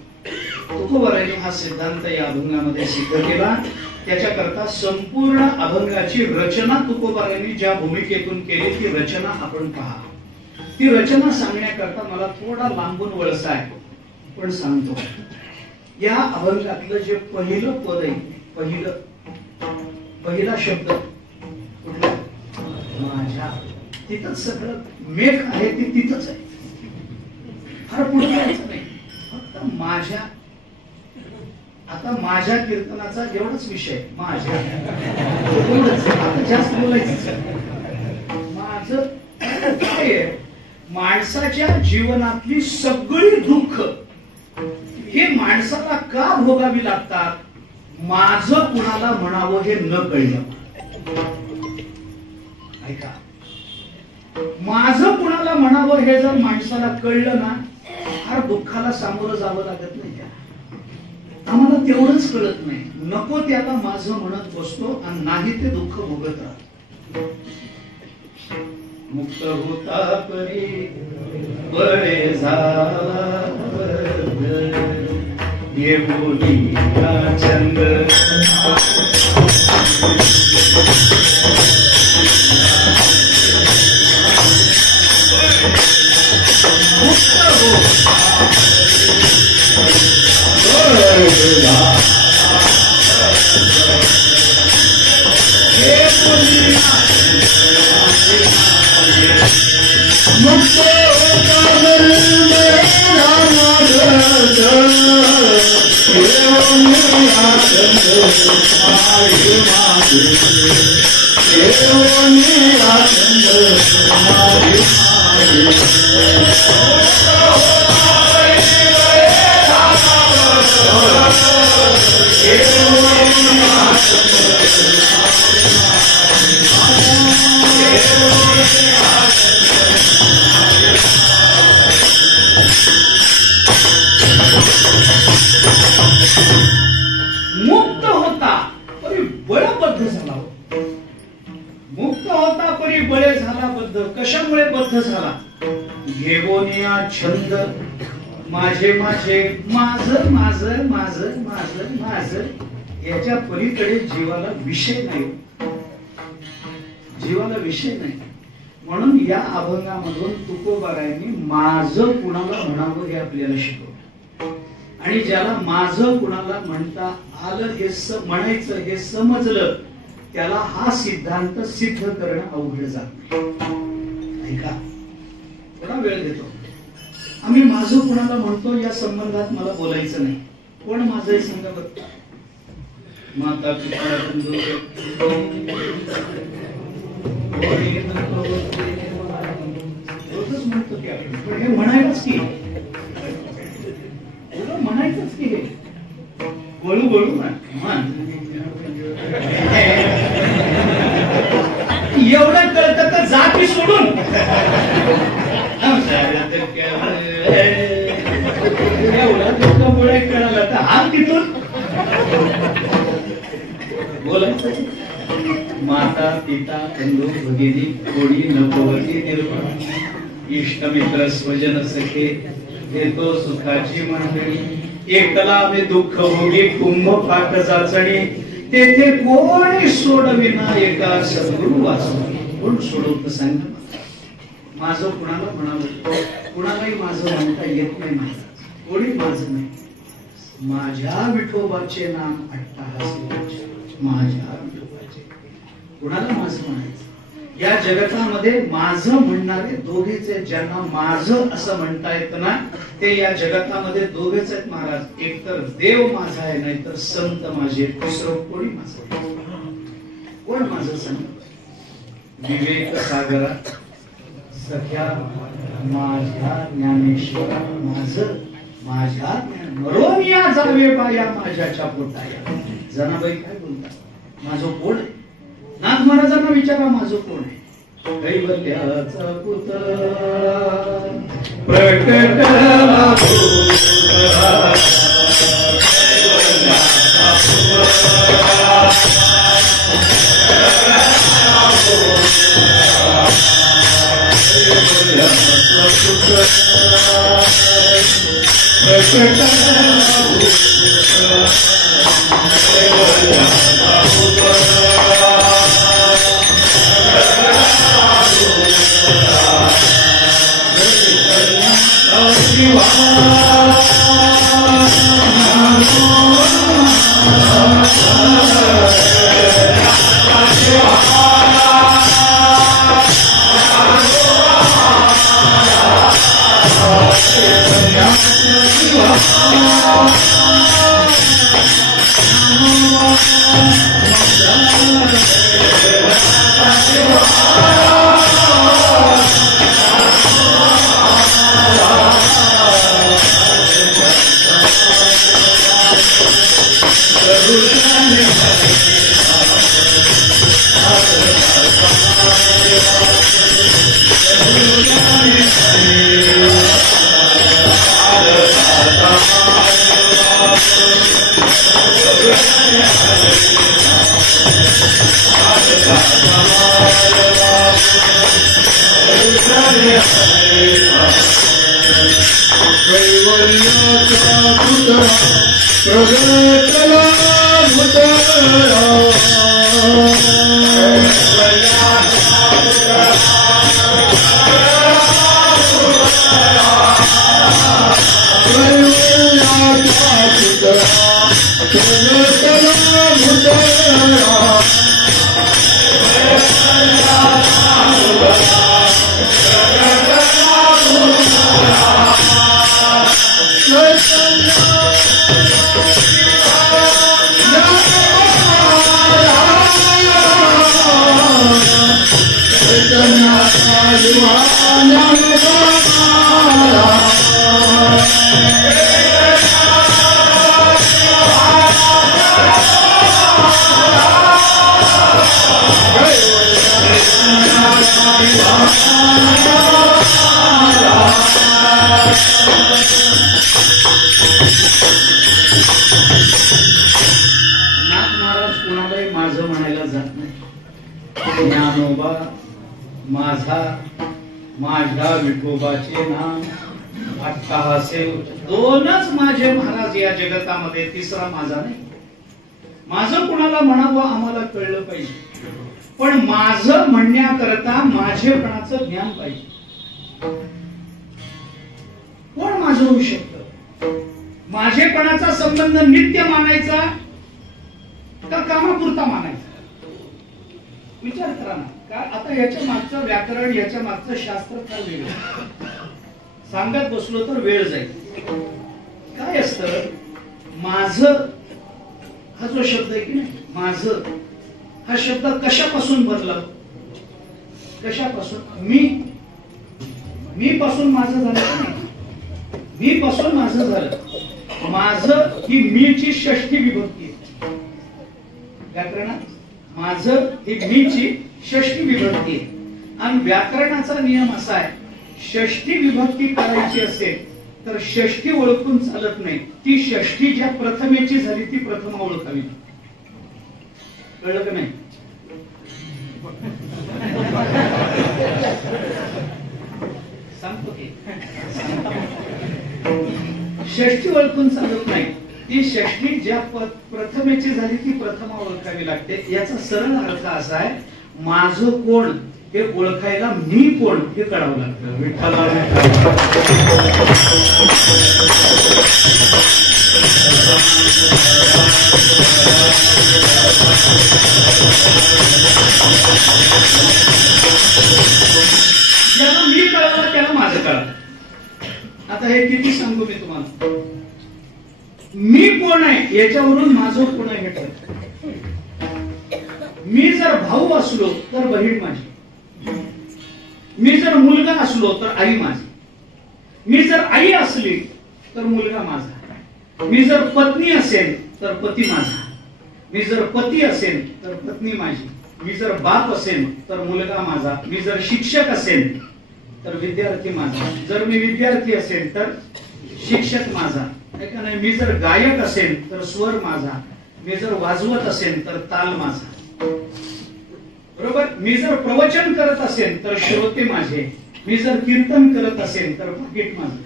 तुकोबारायांनी हा सिद्धांत या अभंगामध्ये सिद्ध केला. त्याच्याकरता संपूर्ण अभंगाची रचना तुकोबारायांनी ज्या भूमिकेतून केली ती रचना आपण पहा. ती रचना सांगण्याकरता मला थोडा लांबून वळसा आहे, पण सांगतो. या अभंगातलं जे पहिलं पद आहे, पहिला शब्द कुठला? माझ्या. तिथंच सगळं मेघ आहे ते तिथंच आहे, फार पुढे जायचं नाही, फक्त माझ्या. आता माझ्या कीर्तनाचा एवढाच विषय, माझ्या एवढंच, आता जास्त बोलायचं. माझं काय आहे, माणसाच्या जीवनातली सगळी दुःख हे माणसाला का भोगावी लागतात? माझं कुणाला म्हणावं हे न कळलं. ऐका, माझं कुणाला म्हणावं हे जर माणसाला कळलं ना, फार दुःखाला सामोरं जावं लागत नाही. आम्हाला तेवढंच कळत नाही, नको त्याला माझं म्हणत बसतो आणि नाही ते दुःख भोगत राहतो. मुक्त होता परी बळे झाला ये बोली छंद मुक्त होता परी बळबद्ध झाला. मुक्त होता परी बळे झाला बद्ध. कशामुळे बद्ध झाला? घेवोनिया छंद माझे माझे, माझं माझं माझं माझं माझं, याच्या पलीकडे जीवाला विषय नाही, जीवाला विषय नाही. म्हणून या अभंगामधून तुकोबारायांनी माझं कुणाला म्हणावं हे आपल्याला शिकवलं. आणि ज्याला माझं कुणाला म्हणता आलं, हे म्हणायचं हे समजलं, त्याला हा सिद्धांत सिद्ध करणं अवघड जात नाही. ऐका, थोडा वेळ देतो. आम्ही माझं कुणाला म्हणतो या संबंधात मला बोलायचं नाही. कोण माझं हे सांगा बघ. माता पिता बंधू म्हणतो की आपण, पण हे म्हणायलाच की म्हणायचंच की हे बोलू बोलू एवढं कळतं तर जाती सोडून एवढा दुःखामुळे कळालं तर हा तिथून बोलायचं. माता पिता बंधू भगिनी कोणी नभोवती निर्मळ, इष्ट मित्र स्वजन सखे, देतो सुखाची मंडळी, एकला मी दुःख भोगी कुंभ पाक चाचणी तेथे कोणी सोडविना एका सद्गुरु वाचून. कोण सोडवत सांग माझं कुणाला म्हणावं, कुणालाही माझं म्हणता येत नाही महाराज, कोणी माझं नाही. माझ्या विठोबाचे नाम अट्टहासी, माझ्या विठोबाचे. कुणाला माझं म्हणायचं? या जगतामध्ये माझं म्हणणारे दोघेच आहेत. ज्यांना माझं असं म्हणता येतं ना ते या जगतामध्ये दोघेच आहेत महाराज. एक तर देव माझा आहे, नाही तर संत माझे. दुसरं कोणी माझं? कोण माझं संत? विवेक सागरा सख्या माझ्या ज्ञानेश्वरा, माझं माझ्या मरोन या जावे बाया माझ्याच्या पोटाया. जनाबाई काय बोलतात? माझं कोण आहे? नाथ महाराजांना विचारा माझं कोण आहे? कैवल्याचा पुतळा प्रकटला माझ्या विठोबाचे नाम अट्टहासे. दोनच माझे महाराज या जगतामध्ये, तिसरा माझा नाही. माझं कुणाला म्हणावं आम्हाला कळलं पाहिजे, पण माझं म्हणण्याकरता माझेपणाचं ज्ञान पाहिजे. कोण माझं होऊ शकतं? माझेपणाचा संबंध नित्य मानायचा का कामापुरता मानायचा? विचार करा ना. आता याच्या मागचं व्याकरण, याच्या मागचं शास्त्र फार वेगळं. सांगत बसलो तर वेळ जाईल. काय असतं? माझं हा जो शब्द आहे की नाही, माझं हा शब्द कशापासून बनला? कशापासून? मी पासून माझं झालं. मी पासून माझं झालं. माझं ही मीची षष्ठी विभक्ती आहे व्याकरणात. माझं ही मीची षष्ठी विभक्ती आहे. आणि व्याकरणाचा नियम असा आहे, षष्ठी विभक्ती करायची असेल तर षष्ठी ओळखून चालत नाही. ती षष्ठी ज्या प्रथमेची झाली ती प्रथम ओळखावी. कळलं का नाही? सांगतो की षष्ठी ओळखून चालत नाही. ती षष्ठी ज्या प्रथमेची झाली ती प्रथमा ओळखावी लागते. याचा सरळ अर्थ असा आहे, माझं कोण हे ओळखायला मी कोण हे कळावं लागतं. विठ्ठला ज्याला मी कळालं त्याला माझं कळालं. आता हे किती सांगू मी तुम्हाला. मी कोण आहे याच्यावरून माझं कोण आहे हे ठरतं. मी जर भाऊ असलो तर बहीण माझी, मी जर मुलगा असलो तर आई माझी, मी जर आई असली तर मुलगा माझा, मी जर पत्नी असेल तर पती माझा, मी जर पती असेल तर पत्नी माझी, मी जर बाप असेल तर मुलगा माझा, मी जर शिक्षक असेल तर विद्यार्थी माझा, जर मी विद्यार्थी असेल तर शिक्षक माझा, का नाही. मी जर गायक असेल तर स्वर माझा, मी जर वाजवत असेल तर ताल माझा, बरोबर. मी जर प्रवचन करत असेल तर श्रोते माझे, मी जर कीर्तन करत असेल तर पाकिट माझं,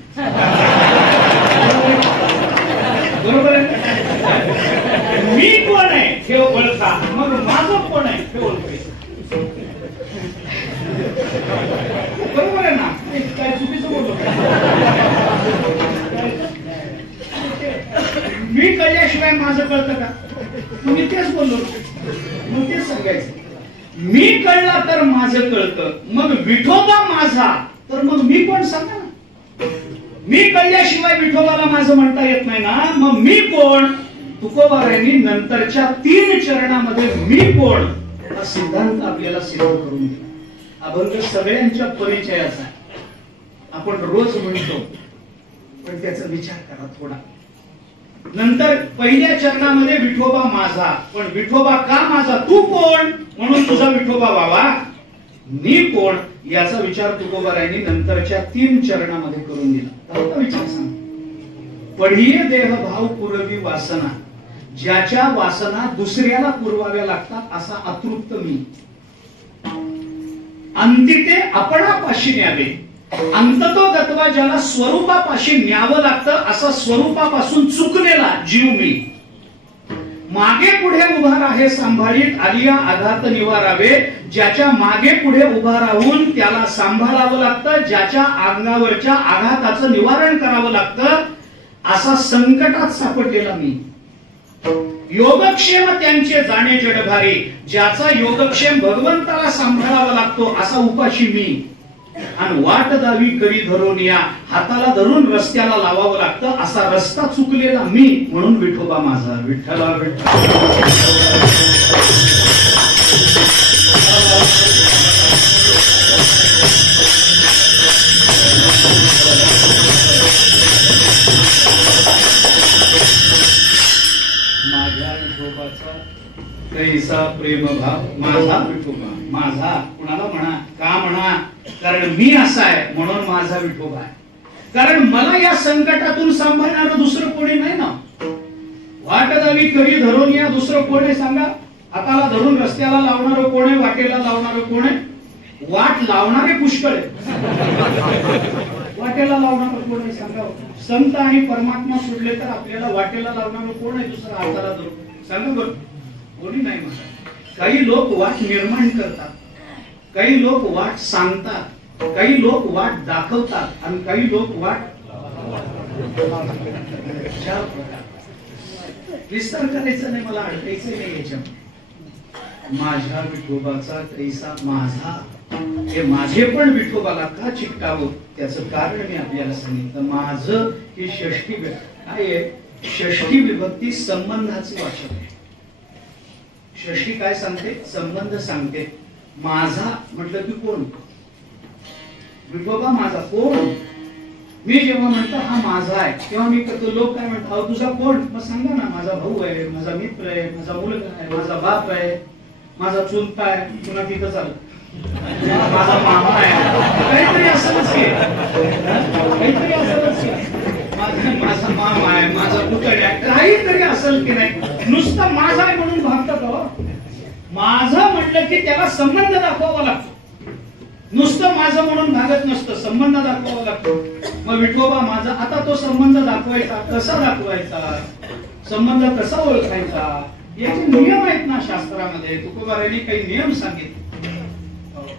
बरोबर आहे. मी कोण आहे हे ओळखा, मग माझं कोण आहे हे ओळखायचं. बरोबर आहे ना. काय चुकीचं बोललो मी कळल्याशिवाय माझं कळतं का. तुम्ही तेच बोललो, मग तेच सांगायचं. मी कळला तर माझं कळतं, मग विठोबा माझा तर मग मी कोण सांगा ना. मी कळल्याशिवाय विठोबाला माझं म्हणता येत नाही ना, मग मी कोण. तुकोबारायांनी नंतरच्या 3 चरणामध्ये मी कोण हा सिद्धांत आपल्याला सिद्ध करून दिला. अभंग सगळ्यांच्या परिचयाचा आहे, आपण रोज म्हणतो, पण त्याचा विचार करा थोडा. नंतर पहिल्या चरणामध्ये विठोबा माझा, पण विठोबा का माझा, तू कोण म्हणून तुझा विठोबा बाबा, मी कोण याचा विचार तुकोबारायांनी नंतरच्या 3 चरणामध्ये करून दिला. तर विचार सांग. पढिये देह भाव पुरवी वासना, ज्याच्या वासना दुसऱ्याला पुरवाव्या लागतात असा अतृप्त मी. अंतिते आपणापाशी न्यावे, अंततो गत्वा ज्याला स्वरूपापाशी न्यावं लागतं असा स्वरूपापासून चुकलेला जीव मी. मागे पुढे उभा राहे सांभाळीत आलिया आघात निवारावे, ज्याच्या मागे पुढे उभा राहून त्याला सांभाळावं लागतं, ज्याच्या अंगावरच्या आघाताचं निवारण करावं लागतं असा संकटात सापडलेला मी. योगक्षेम त्यांचे जाणे जडभारी, ज्याचा योगक्षेम भगवंताला सांभाळावा लागतो असा उपाशी मी. आणि वाट दावी करी धरून या, हाताला धरून रस्त्याला लावावं लागतं असा रस्ता चुकलेला मी, म्हणून विठोबा माझा. विठ्ठला माझ्या विठोबाचा कैसा प्रेम भाव, माझा विठोबा माझा. कुणाला म्हणा, का म्हणा, कारण मी असा आहे म्हणून माझा विठोबा आहे. कारण मला या संकटातून सांभाळणारं दुसरं कोणी नाही ना. वाट दावी करी धरून या, दुसरं कोण आहे सांगा. हाताला धरून रस्त्याला लावणारं कोण आहे, वाटेला लावणारं कोण आहे. वाट लावणारे पुष्कळ आहे, वाटेला लावणारं कोण आहे सांगा. संत आणि परमात्मा सोडले तर आपल्याला वाटेला लावणारं कोण आहे दुसरं हाताला धरून सांगा बरं. कोणी नाही म्हणतात. काही लोक वाट निर्माण करतात, काही लोक वाट सांगतात, काही लोक वाट दाखवतात आणि काही लोक वाट विस्तार करायचा नाही, मला अडकायचं नाही याच्यामध्ये. माझ्या विठोबाचा कैसा माझा, हे माझे पण विठोबाला का चिकटावं त्याचं कारण मी आपल्याला सांगितलं. माझं ही षष्ठी काय आहे, षष्ठी विभक्ती संबंधाचे वाचक आहे. षष्ठी काय सांगते, संबंध सांगते. माझा म्हटलं की कोण, विठोबा माझा कोण. मी जेव्हा म्हणतो हा माझा आहे तेव्हा मी करतो, लोक काय म्हणतात, अहो तुझा कोण, मग सांगा ना. माझा भाऊ आहे, माझा मित्र आहे, माझा मुलगा आहे, माझा बाप आहे, माझा चुलता आहे, पुन्हा तिथं चालू माझा मामा आहे, काहीतरी असलच की, काहीतरी असलच की, माझा मामा आहे, माझा पुतण्या आहे, काहीतरी असेल की नाही. नुसतं माझा आहे म्हणून भागतात. माझं म्हटलं की त्याला संबंध दाखवावा लागतो. नुसतं माझं म्हणून भागत नसतं, संबंध दाखवावा लागतो. मग विठोबा माझा, आता तो संबंध दाखवायचा कसा दाखवायचा, संबंध कसा ओळखायचा, याचे नियम आहेत ना शास्त्रामध्ये. तुकोबारायांनी काही नियम सांगितले.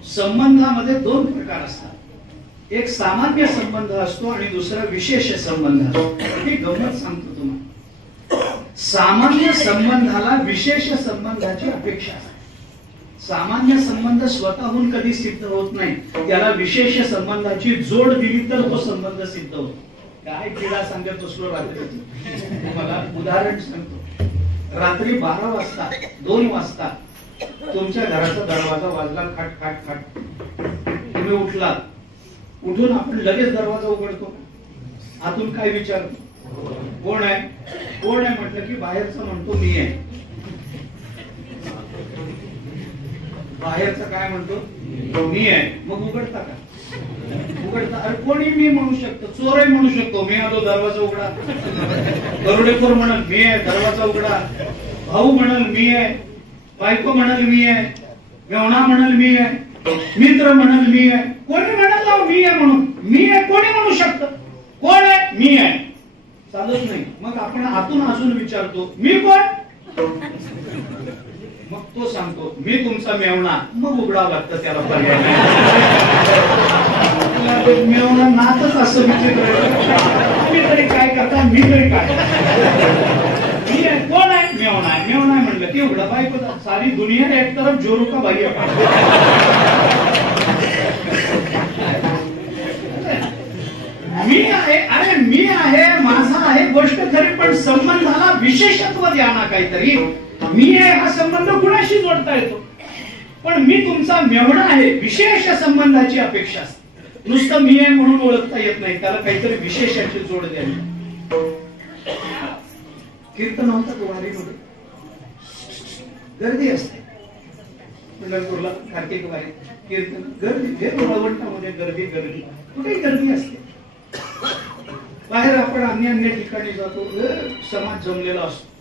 संबंधामध्ये दोन प्रकार असतात. एक सामान्य संबंध असतो आणि दुसरा विशेष संबंध असतो. ही गंमत सांगतो तुम्हाला. सामान्य संबंधाला विशेष संबंधाची अपेक्षा असते. सामान्य संबंध स्वतःहून कधी सिद्ध होत नाही, त्याला विशेष संबंधाची जोड दिली तर तो संबंध सिद्ध होतो. काय किडा सांगत बसलो रात्री, मला उदाहरण सांगतो. रात्री 12 वाजता 2 वाजता तुमच्या घराचा दरवाजा वाजला, खाट खाट खाट. तुम्ही उठलात, उठून आपण लगेच दरवाजा उघडतो. आतून काय विचारतो, कोण आहे, कोण आहे म्हटलं की बाहेरचा म्हणतो मी आहे. बाहेरचा काय म्हणतो, मी आहे. मग उघडता का, उघडता. अरे कोणी मी म्हणू शकतो, चोर आहे म्हणू शकतो, मी आलो दरवाजा उघडा. दरोडेखोर म्हणल मी आहे, दरवाजा उघडा. भाऊ म्हणल मी आहे, बायको म्हणल मी आहे, मेवणा म्हणल मी आहे, मित्र म्हणल मी आहे. कोणी म्हणाल मी आहे म्हणून, मी आहे कोणी म्हणू शकतं, कोण आहे, मी आहे. चालत नाही. मग आपण आतून अजून विचारतो, मी कोण. मग तो सांगतो मी तुमचा मेवणा. मग उघडावं लागतं, त्याला पर्याय नाही. मेवणा नातच असं विचित्र. तुम्ही तरी काय करता, मी तरी काय. मी आहे, कोण आहे, मेवणा आहे. मेवणा आहे म्हणलं की उघडा. बायको सारी दुनिया एक तरफ जोरू का बाई. मी आहे, अरे मी आहे, माझा आहे गोष्ट खरी, पण संबंधाला विशेषत्व द्या ना काहीतरी. मी आहे हा संबंध कुणाशी जोडता येतो, पण मी तुमचा मेवणा आहे, विशेष संबंधाची अपेक्षा असते. नुसतं मी आहे म्हणून ओळखता येत नाही, त्याला काहीतरी विशेषाची जोड द्यावी. कीर्तन होतात वारीमध्ये, गर्दी असते. पंढरपूरला कार्तिक वारी कीर्तन, गर्दी. वळवंटामध्ये गर्दी, गर्दी कुठेही गर्दी असते. बाहेर आपण अन्य ठिकाणी जातो, समाज जमलेला असतो.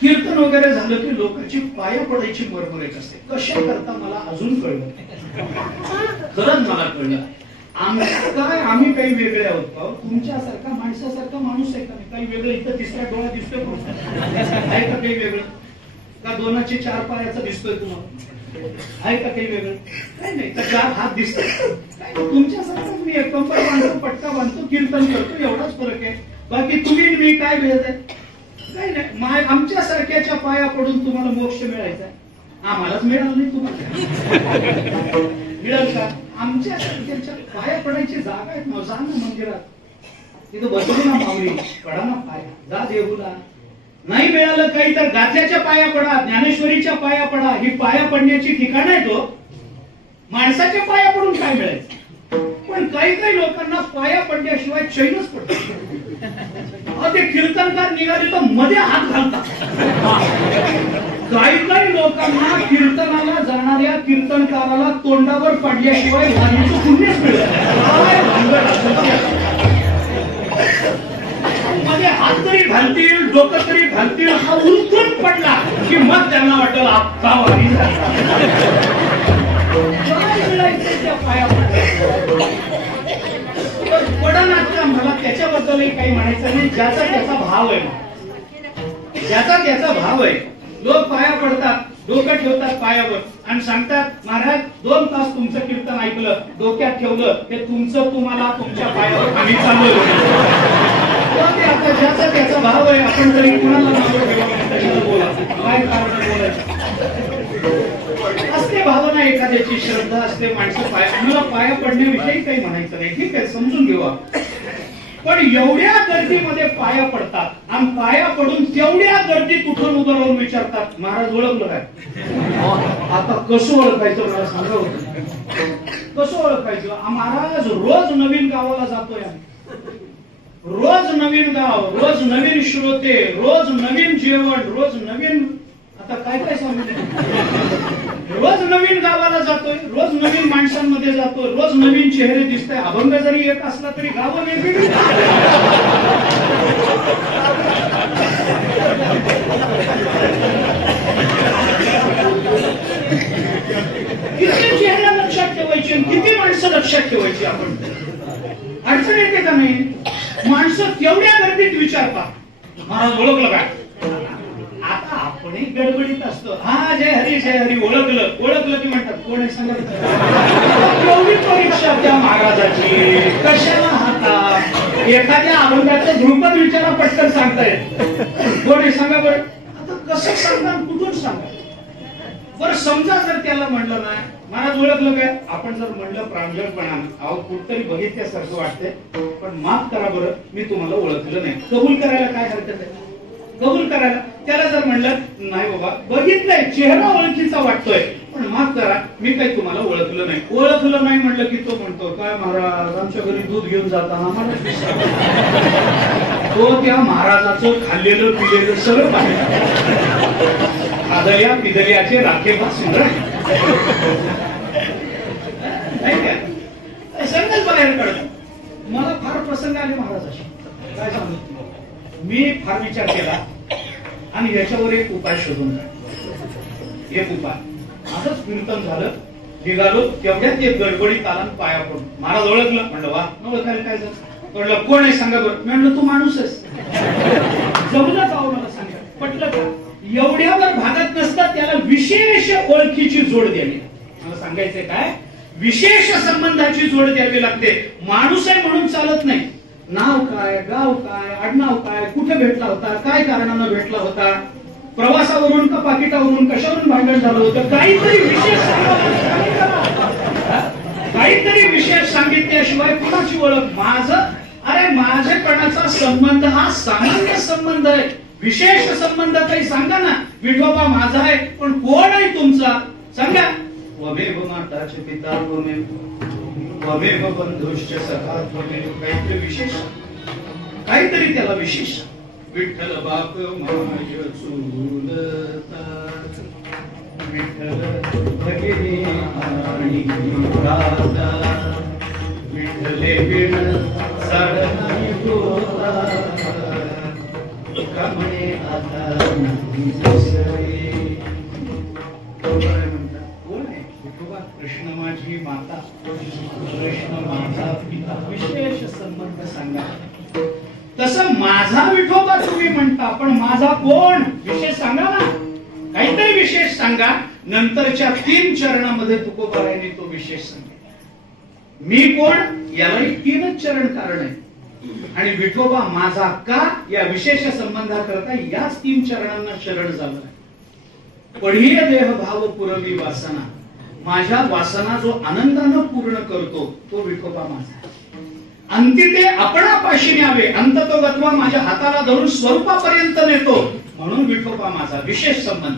कीर्तन वगैरे झालं की लोकांची पाया पडायची मरमर येत असते. कशा करता मला अजून कळलं, खरंच मला कळलं. काय आम्ही काही वेगळे आहोत, तुमच्यासारखा माणसासारखा माणूस आहे का, काही वेगळं. इथं तिसरा डोळा दिसतोय आहे का काही वेगळं, का 2चे 4 पायाचा दिसतोय तुम्हाला, आहे का काही वेगळं, काही नाही. का 4 हात दिसतोय, तुमच्यासारखं मी कंबर बांधतो, पटका बांधतो, कीर्तन करतो, एवढाच फरक आहे. बाकी तुम्ही मी काय भेद आहे, काही नाही. आमच्या सारख्याच्या पाया पडून तुम्हाला मोक्ष मिळायचा, आम्हालाच मिळाला नाही, तुम्हाला मिळेल का. आमच्या सारख्याच्या पाया पडायची जागा आहेत ना, जा ना मंदिरात, तिथं बसली ना माऊली, पडा ना पाया, जा देऊला. नाही मिळालं काही तर गाथ्याच्या पाया पडा, ज्ञानेश्वरीच्या पाया पडा. ही पाया पडण्याची ठिकाण आहे तो. माणसाच्या पाया पडून काय मिळायचं. पण काही काही लोकांना पाया पडल्याशिवाय चैनच पडतो. ते कीर्तनकार निघाले तर मध्ये हात घालतात. काही काही लोकांना कीर्तनाला जाणाऱ्या कीर्तनकाराला तोंडावर पडल्याशिवाय वारीचं पुण्यच मिळत. मध्ये हात तरी घालतील, डोकं तरी घालतील, हा उलटून पडला की मग त्यांना वाटेल आता वारी पडणार. मला त्याच्याबद्दलही काही म्हणायचं नाही. ज्याचा त्याचा भाव आहे, ज्याचा त्याचा भाव आहे. लोक पाया पडतात, डोकं ठेवतात पायावर आणि सांगतात महाराज 2 तास तुमचं कीर्तन ऐकलं, डोक्यात ठेवलं, हे तुमचं तुम्हाला तुमच्या पायावर आम्ही चालवलं. आता ज्याचा त्याचा भाव आहे. आपण तरी कुणाला बोला, काय कारण बोलायचं असते. भावना एखाद्याची, श्रद्धा असते. माणसं मला पाया पडण्याविषयी काही म्हणायचं नाही, ठीक आहे, समजून घेऊ. पण एवढ्या गर्दीमध्ये पाया पडतात आणि पाया पडून तेवढ्या गर्दीत उठून उभं राहून विचारतात महाराज ओळखलं काय. आता कसं ओळखायचं मला सांगा होतं, कसं ओळखायचं. महाराज रोज नवीन गावाला जातोय आम्ही, रोज नवीन गाव, रोज नवीन श्रोते, रोज नवीन जेवण, रोज नवीन. आता काय काय सांगू, रोज नवीन गावाला जातोय, रोज नवीन माणसांमध्ये जातोय, रोज नवीन चेहरे दिसतोय. अभंग जरी एक असला तरी गाव वेगवेगळी. किती चेहऱ्याला लक्षात ठेवायची आपण. अडचण येते का नाही? माणसं तेवढ्या गर्दीत विचारतात महाराज ओळखलं काय? आता आपणही गडबडीत असतो. हा जय हरी ओळखलं की म्हणतात कोण आहे सांगा. एवढी परीक्षा त्या महाराजाची कशाला हातात? एखाद्या अभंगाचं ध्रुपद विचारा पटकन सांगता येत. कोण आहे सांगा बरं. आता कसं सांगा कुठून सांगा बरं. समजा जर त्याला म्हणलं नाही महाराज ओळखलं काय, आपण जर म्हणलं प्रांजळपणानं अहो कुठतरी बघितल्यासारखं वाटतंय पण माफ करा बरं मी तुम्हाला ओळखलं नाही, कबूल करायला काय हरकत आहे? कबूल करायला. त्याला जर म्हणलं नाही बाबा बघितलंय चेहरा ओळखीचा वाटतोय पण माफ करा मी काही तुम्हाला ओळखलं नाही. ओळखलं नाही म्हणलं की तो म्हणतो काय महाराज आमच्या घरी दूध घेऊन जाताना मला तो त्या महाराजाचं खाल्लेलं पिलेलं सगळं पाहिजे. खादल्या पिदल्याचे राखेपासून संगच बाहेर काढतो. मला फार प्रसंग आले महाराजाशी काय सांगू. मी फार विचार केला आणि याच्यावर एक उपाय शोधून काढला. एक उपाय असंच कीर्तन झालं निघालो तेवढ्यात एक गडबडीत आला पाया पडून महाराज ओळखलं म्हणलं वा ओळखायला काय झालं. म्हणलं कोण आहे सांगा बरं. म्हणलं तू माणूसच. जमलं का मला सांगा पटलं का. एवढ्यावर भागात नसतात त्याला विशेष ओळखीची जोड द्यावी. मला सांगायचंय काय विशेष संबंधाची जोड द्यावी लागते. माणूस आहे म्हणून चालत नाही. नाव काय गाव काय आडनाव काय कुठे भेटला होता काय कारणानं भेटला होता प्रवासावरून का पाकिटावरून कशावरून भांडण झालं होतं काहीतरी विशेष काहीतरी विशेष सांगितल्याशिवाय कुणाची ओळख. माझं अरे माझेपणाचा संबंध हा सामान्य संबंध आहे. विशेष संबंध काही सांगा ना. विठोबा माझा आहे पण कोण आहे तुमचा सांगा. वमेव माताचे पिता वमेव बंधुश्च सखा त्वमेव. काहीतरी विशेष काहीतरी त्याला विशेष. विठ्ठल बाप माय चुलता विठ्ठल भगिनी आणि राधा विठ्ठले विण साड नाही होता म्हणे आता कृष्ण माझी माता कृष्ण माझा पिता. विशेष संबंध सांगा. तसं माझा विठोबा तुम्ही म्हणता पण माझा कोण विशेष सांगा ना. काहीतरी विशेष सांगा. नंतरच्या 3 चरणामध्ये तुकोबारायांनी तो विशेष सांगितला. मी कोण यालाही 3च चरण कारण आहे आणि विठोबा माझा का या विशेष संबंधाकरता याच 3 चरणांना शरण झालं. पढीय देह भाव पुरवी वासना. माझ्या वासना जो आनंदानं पूर्ण करतो तो विठोबा माझा. अंती ते आपणापाशी न्यावे अंततोगत्वा माझ्या हाताला धरून स्वरूपापर्यंत नेतो म्हणून विठोबा माझा विशेष संबंध.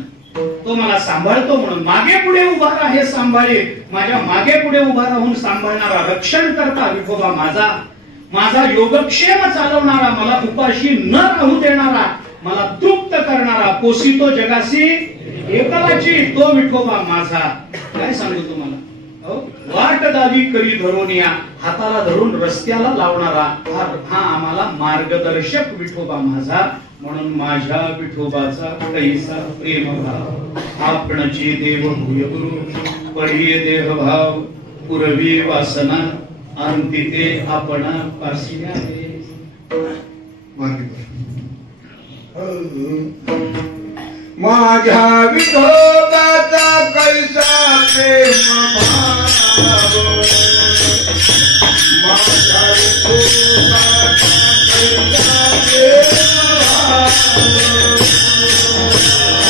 तो मला सांभाळतो म्हणून मागे पुढे उभा राहा सांभाळे. माझ्या मागे पुढे उभा राहून सांभाळणारा रक्षण करता विठोबा माझा. माझा योगक्षेम चालवणारा मला उपाशी न राहू देणारा मला तृप्त करणारा पोसितो जगासी एकलाची तो विठोबा माझा. काय सांगू तुम्हाला. वाट दावी करी धरून या हाताला धरून रस्त्याला लावणारा हा आम्हाला मार्गदर्शक विठोबा माझा. म्हणून माझ्या विठोबाचा कैसा प्रेम भाव आपणची देव भूय गुरु पढीय देह भाव पुरवी वासना अंती ते आपणा पाशी न्यावे. माझ्या विठोबाचा कैसा प्रेम भाव माझ्या विठोबाचा कैसा प्रेम भाव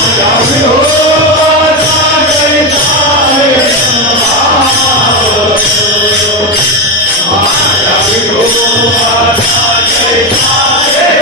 माझ्या विठोबाचा कैसा प्रेम भाव माझ्या विठोबाचा कैसा प्रेम भाव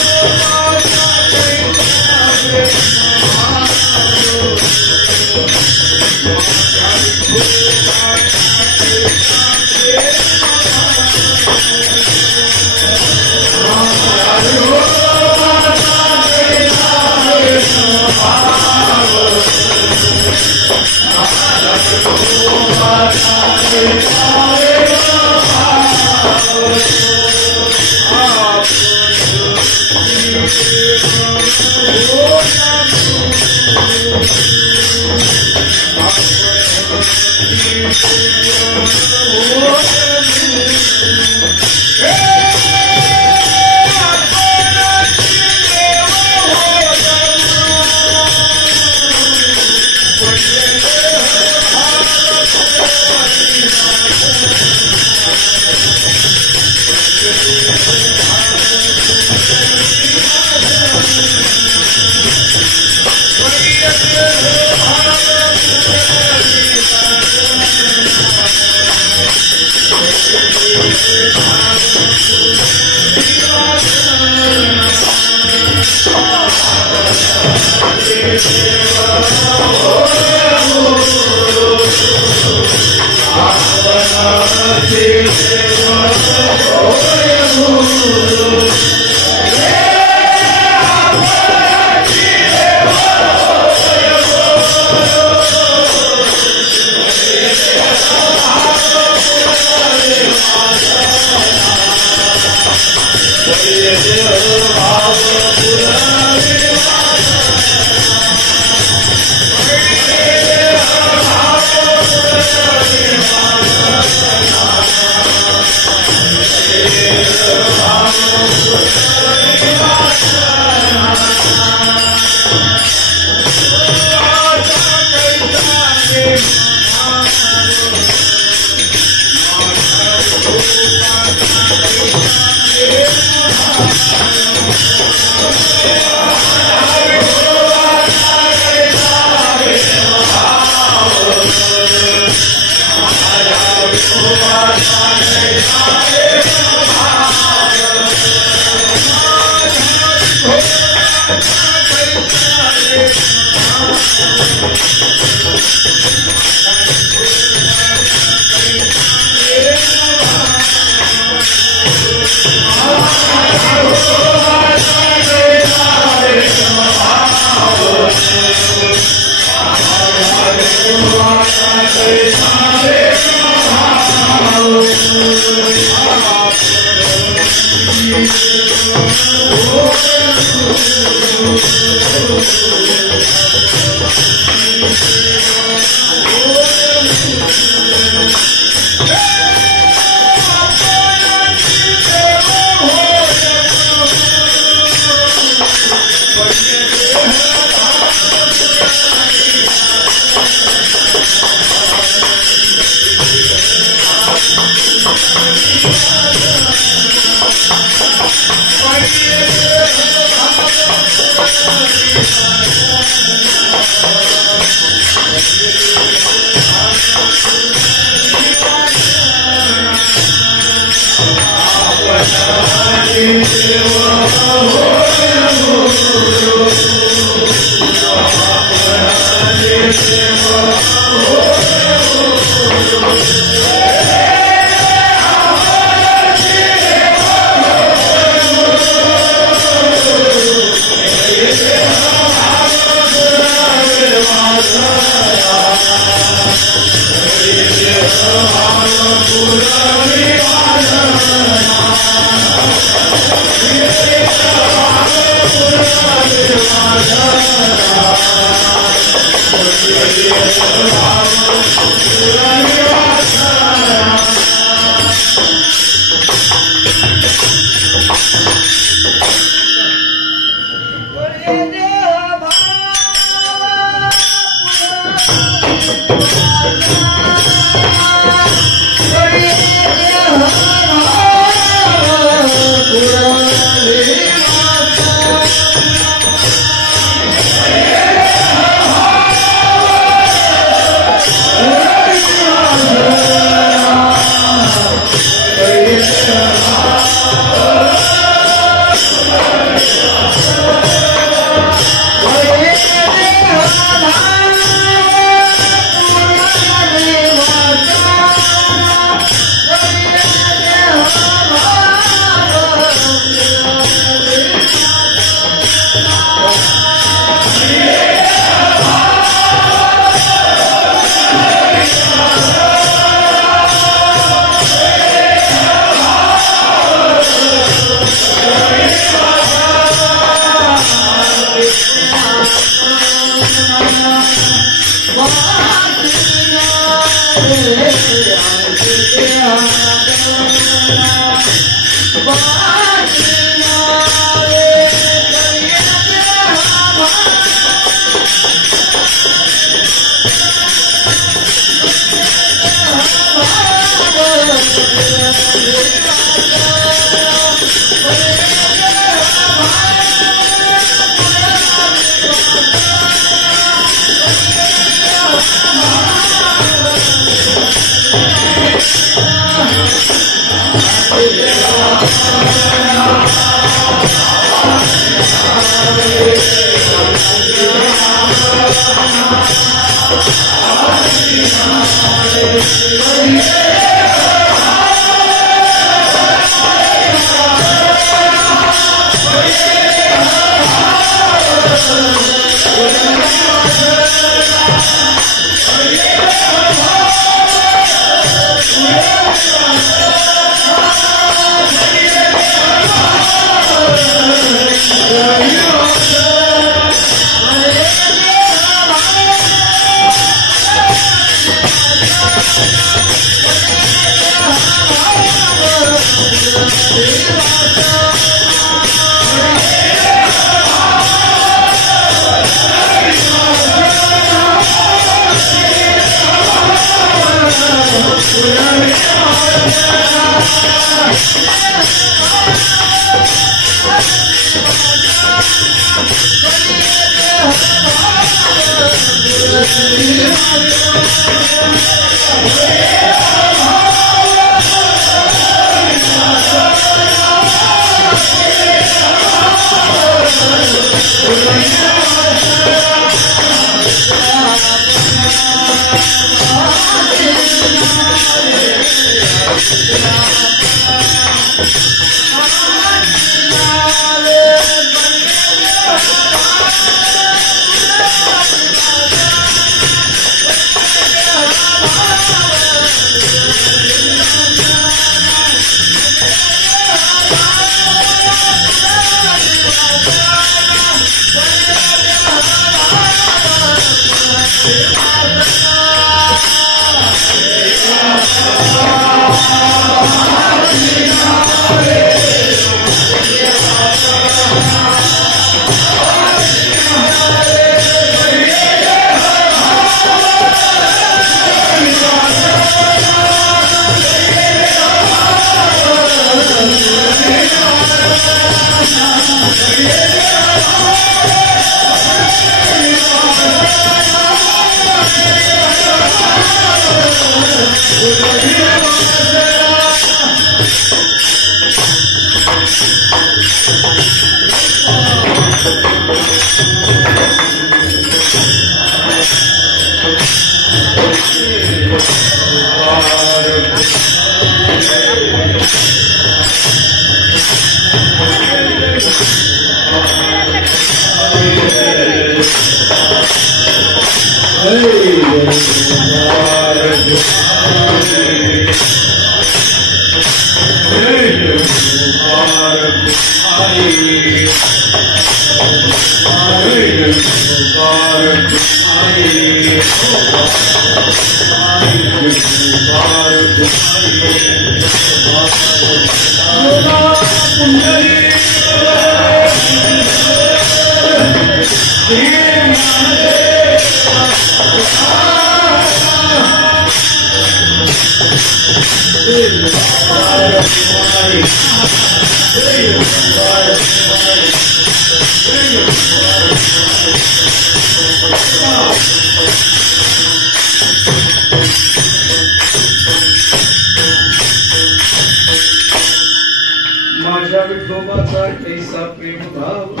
माझ्या विठोबाचा कैसा प्रेम भाव,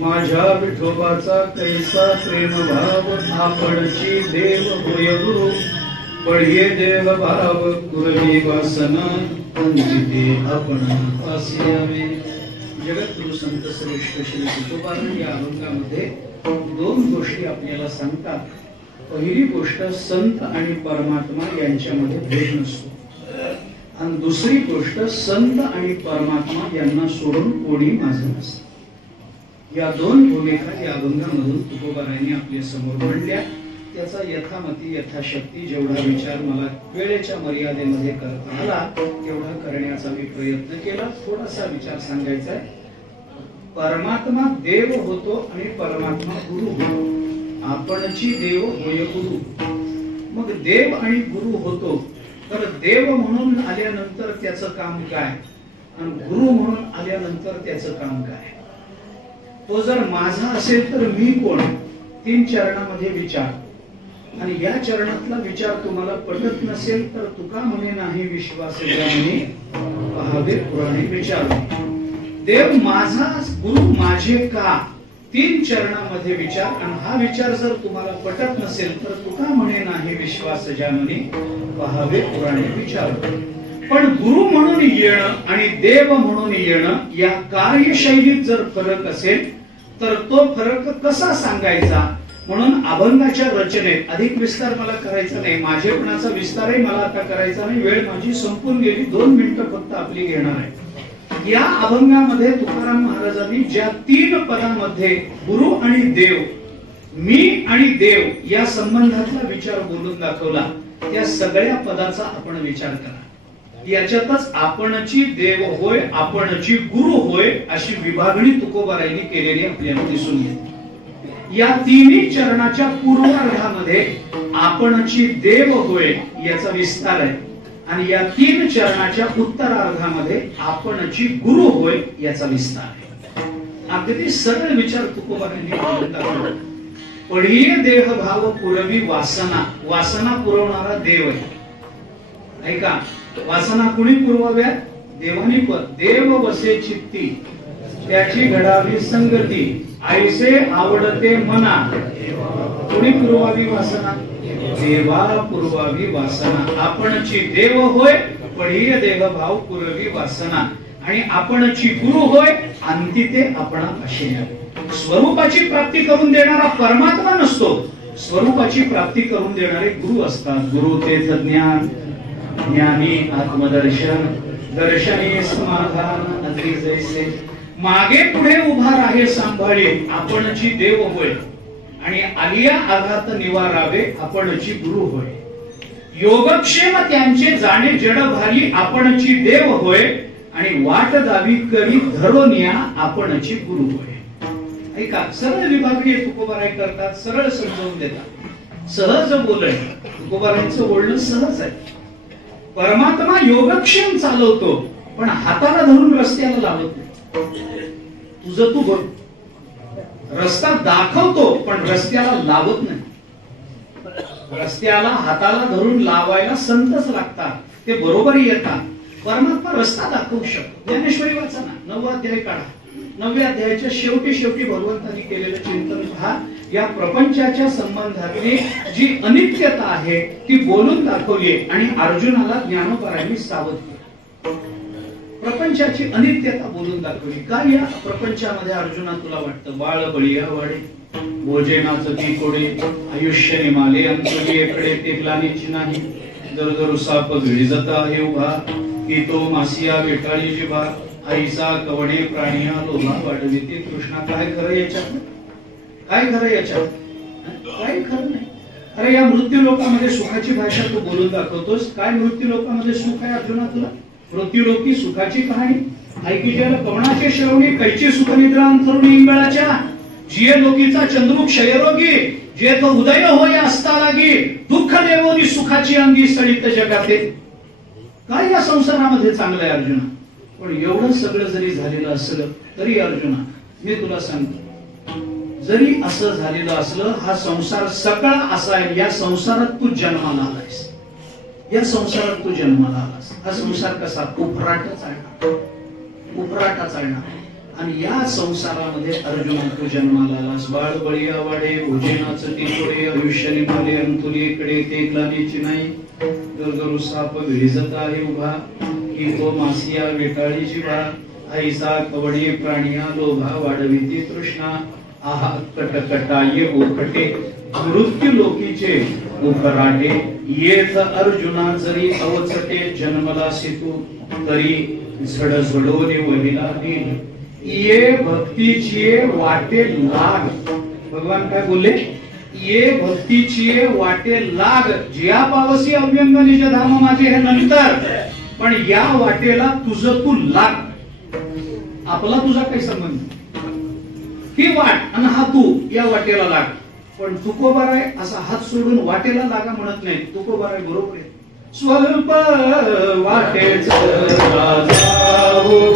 माझ्या विठोबाचा कैसा प्रेम भाव, आपणची देव होय गुरु, पढिये देव भाव, गुरवी वासना वंदिते आपण आसियावे. जगद्गुरु संत श्रेष्ठ श्री तुकोबाराय या अभंगामध्ये दोन गोष्टी आपल्याला सांगतात. पहिली गोष्ट, संत आणि परमात्मा यांच्यामध्ये भेद नसतो, आणि दुसरी गोष्ट, संत आणि परमात्मा यांना सोडून कोणी माझं नसतं. या दोन भूमिका या अभंगामधून तुकोबारायांनी आपल्या समोर मांडल्या. त्याचा यथामती यथाशक्ती जेवढा विचार मला वेळेच्या मर्यादेमध्ये करता आला तेवढा करण्याचा मी प्रयत्न केला. थोडासा विचार सांगायचा आहे. परमात्मा देव होतो आणि परमात्मा गुरु होतो. आपणची देव होय गुरु. मग देव आणि गुरु होतो, तर देव म्हणून आल्यानंतर त्याचं काम काय आणि गुरु म्हणून आल्यानंतर त्याचं काम काय. तो जर माझा असेल तर मी कोण, 3 चरणामध्ये विचार. आणि या चरणातला विचार तुम्हाला पटत नसेल तर तुका म्हणे नाही विश्वास ज्याने पहावे पुराणे विचार. देव माझा, गुरु माझे का, 3 चरणामध्ये विचार. आणि हा विचार जर तुम्हाला पटत नसेल तर तुका म्हणे नाही विश्वास ज्याने पहावे पुराणे विचार. पण गुरु म्हणून येणं आणि देव म्हणून येणं या कार्यशैलीत जर फरक असेल तर तो फरक कसा सांगायचा. म्हणून अभंगाच्या रचनेत अधिक विस्तार मला करायचा नाही, माझेपणाचा विस्तारही मला आता करायचा नाही. वेळ माझी संपून गेली, 2 मिनिटं फक्त आपली घेणार आहे. या अभंगामध्ये तुकाराम महाराजांनी ज्या 3 पदामध्ये गुरु आणि देव, मी आणि देव या संबंधातला विचार बोलून दाखवला, त्या सगळ्या पदाचा आपण विचार करा. याच्यातच आपणची देव होय, आपणची गुरु होय अशी विभागणी तुकोबारायांनी केलेली आपल्याला दिसून येते. या 3 चरणाच्या पूर्वार्धामध्ये आपणची देव होय याचा विस्तार आहे, आणि या 3 चरणाच्या उत्तरार्धामध्ये आपणची गुरु होय याचा विस्तार आहे. अगदी सरळ विचार तुकोबारांनी पढीय देह भाव पुरवी वासना, वासना पुरवणारा देव आहे का? वासना कुणी पुरवाव्या? देवानी. देव वसे चित्ती त्याची घडावी संगती, ऐसे आवडते मना. कुणी पुरवावी वासना? देवा पुरवावी वासना. आपणची देव होय पढीय देह भाव पुरवी वासना, आणि आपणची गुरु होय अंती ते आपणा असे. स्वरूपाची प्राप्ती करून देणारा परमात्मा नसतो, स्वरूपाची प्राप्ती करून देणारे गुरु असतात. गुरु तेच ज्ञान, ज्ञानी आत्मदर्शन, दर्शनी समाधान अद्री जैसे. मागे पुढे उभा राहे सांभाळे आपणची देव होय, आणि आलिया आघात निवारावे आपणची गुरु होय. योगक्षेम त्यांचे जाणे जड भारी आपणची देव होय, आणि वाट दावी करी धरोनिया आपणची गुरु होय. ऐका, सरळ विभागणी तुकोबाराय करतात, सरळ समजावून देतात, सहज बोलणे. तुकोबारायांचं बोलणं सहज आहे. परमात्मा योगक्षेम चालवतो, पण हाताला धरून रस्त्याला लावत नाही. तुझं तू बघ, रस्ता दाखवतो पण रस्त्याला लावत नाही. रस्त्याला हाताला धरून लावायला संतच लागतात, ते बरोबर येतात. परमात्मा रस्ता दाखवू शकतो. ज्ञानेश्वरी वाचा ना, 9वा अध्याय काढा. 9व्या अध्यायाच्या शेवटी भगवंतांनी केलेलं चिंतन पहा. या प्रपंचाच्या संबंधातली जी अनित्यता आहे ती बोलून दाखवली, आणि अर्जुनाला ज्ञानोबारांनी सावध केलं. प्रपंचाची अनित्यता बोलून दाखवली. काय या प्रपंचामध्ये अर्जुना तुला वाटतं? बाळ बळीया वाडे, भोजनाचं ती कोडे, आयुष्य निमाले अंतुलीकडे तेगलानीची नाही. दरदर साप गिळीजत आहे उभा, की तो मासिया वेटाळी जिभा. ऐसा कवणे प्राणिया लोभा वाढविते कृष्णा. काय खरं याच्यात? काय खरं याच्यात? काही खरं नाही. अरे या मृत्यू लोकांमध्ये सुखाची भाषा तू बोलून दाखवतोस. काय मृत्यू लोकांमध्ये सुख आहे अर्जुना तुला? मृत्यू लोकी सुखाची कहाणी ऐकिजेल कवणाचे श्रवणी, कैची सुखनिद्रा अंतरुणी इंगळाच्या. जिये लोकीचा चंद्रू क्षयरोगी, जे तो उदय होय असता लागी. दुःख देवोनी सुखाची अंगी सळित जगाते. काय या संसारामध्ये चांगलं आहे अर्जुना? पण एवढं सगळं जरी झालेलं असलं तरी अर्जुना मी तुला सांगतो, जरी असं झालेलं असलं, हा संसार सकळ असा आहे. या संसारात तू जन्माला आलायस, या संसारात तू जन्माला आलास. हा संसार कसा? उफराटा चालणार, उफराटा चालणार. आणि या संसारामध्ये अर्जुना तू जन्माला आलास. बाळ बळीया वाडे, भोजनाचं तिकोडे, आयुष्य निमाले अंतुलीकडे तेगलानीची नाही. दरदरू साप गिळीजत आहे उभा, की तो मासिया वेटाळी जिभा. ऐसा कवणे प्राणिया लोभा वाढविते तृष्णा. आहा कटकटाये ओखटे, मृत्यू लोकीचे उफराटे. येत अर्जुना जरी अवचटे, जन्मला सितू तरी झडझडोने वहिला दिन. ये भक्तीची वाटे लाग. भगवान काय बोलले? ये भक्तीची वाटे लाग. जिया पावसी अव्यंग निज धाम माझे हे नंतर, पण या वाटेला तुझं तू लाग. आपला तुझा काही संबंध? ही वाट आणि हा तू या वाटेला लाग. पण तुकोबाराय असा हात सोडून वाटेला लागा म्हणत नाही. तुकोबाराय बरोबर आहे. स्वल्प वाटेच जाऊ,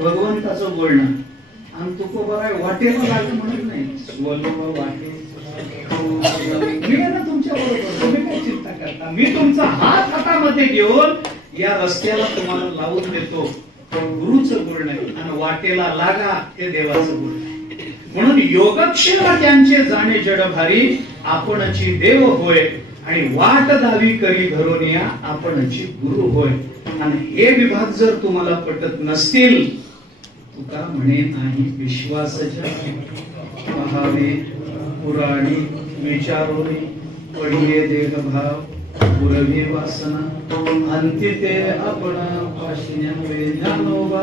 भगवंताचं बोलणं आणि तुकोबाराय वाटेला लागलं म्हणत नाही मी ना तुमच्या बरोबर, तुम्ही काय चिंता करता, मी तुमचा हात हातामध्ये घेऊन या रस्त्याला तुम्हाला लावून देतो. गुरुचं बोलणं आणि वाटेला लागा हे देवाचं बोलणं. म्हणून योगक्षेमा त्यांचे जाणे जडभारी, आपणची देव होय आणि वाट दावी करी घरोनिया, आपणची गुरु होय. आणि हे विभाग जर तुम्हाला पटत नसतील, तुका म्हणे नाही विश्वासाच्या पहावे पुराणी, विचारोनी पडिये देहभाव, पुरवी वासना अंती ते आपण पाशिन्यामुळे ज्ञानोबा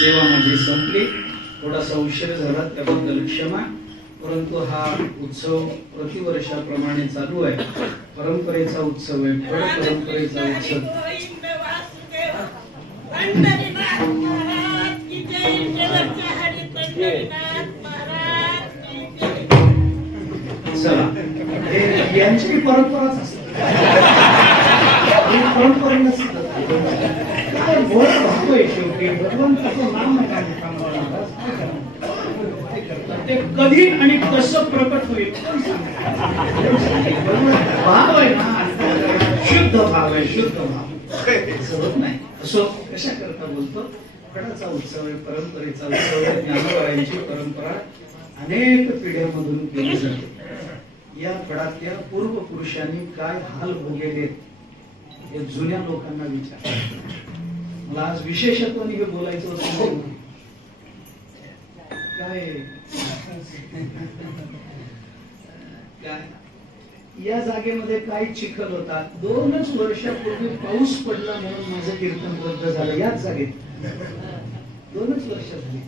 सेवा माझी संपली, थोडासा उशीर झाला त्याबद्दल क्षमा. परंतु हा उत्सव प्रतिवर्षाप्रमाणे चालू आहे. परंपरेचा उत्सव आहे, फळ परंपरेचा उत्सव. चला, यांची परंपराच असते, परंपरा नसते. शेवटी भगवंताचं नाम ते कधी आणि कसं प्रकट होईल भाव आहे ना, शुद्ध भाव आहे, शुद्ध भाव होत नाही. असो कशा करता बोलतो, फळाचा उत्सव आहे, परंपरेचा उत्सव आहे. ज्ञानोबारायांची परंपरा अनेक पिढ्यांमधून केली जाते. या फळातल्या पूर्व पुरुषांनी काय हाल भोगलेले हे जुन्या लोकांना विचार. मला आज विशेषत्वाने हे बोलायचं होतं. काय या जागेमध्ये काय चिखल होता. 2च वर्षापूर्वी पाऊस पडला म्हणून माझं कीर्तन रद्द झालं. याच जागेत 2च वर्ष झाली,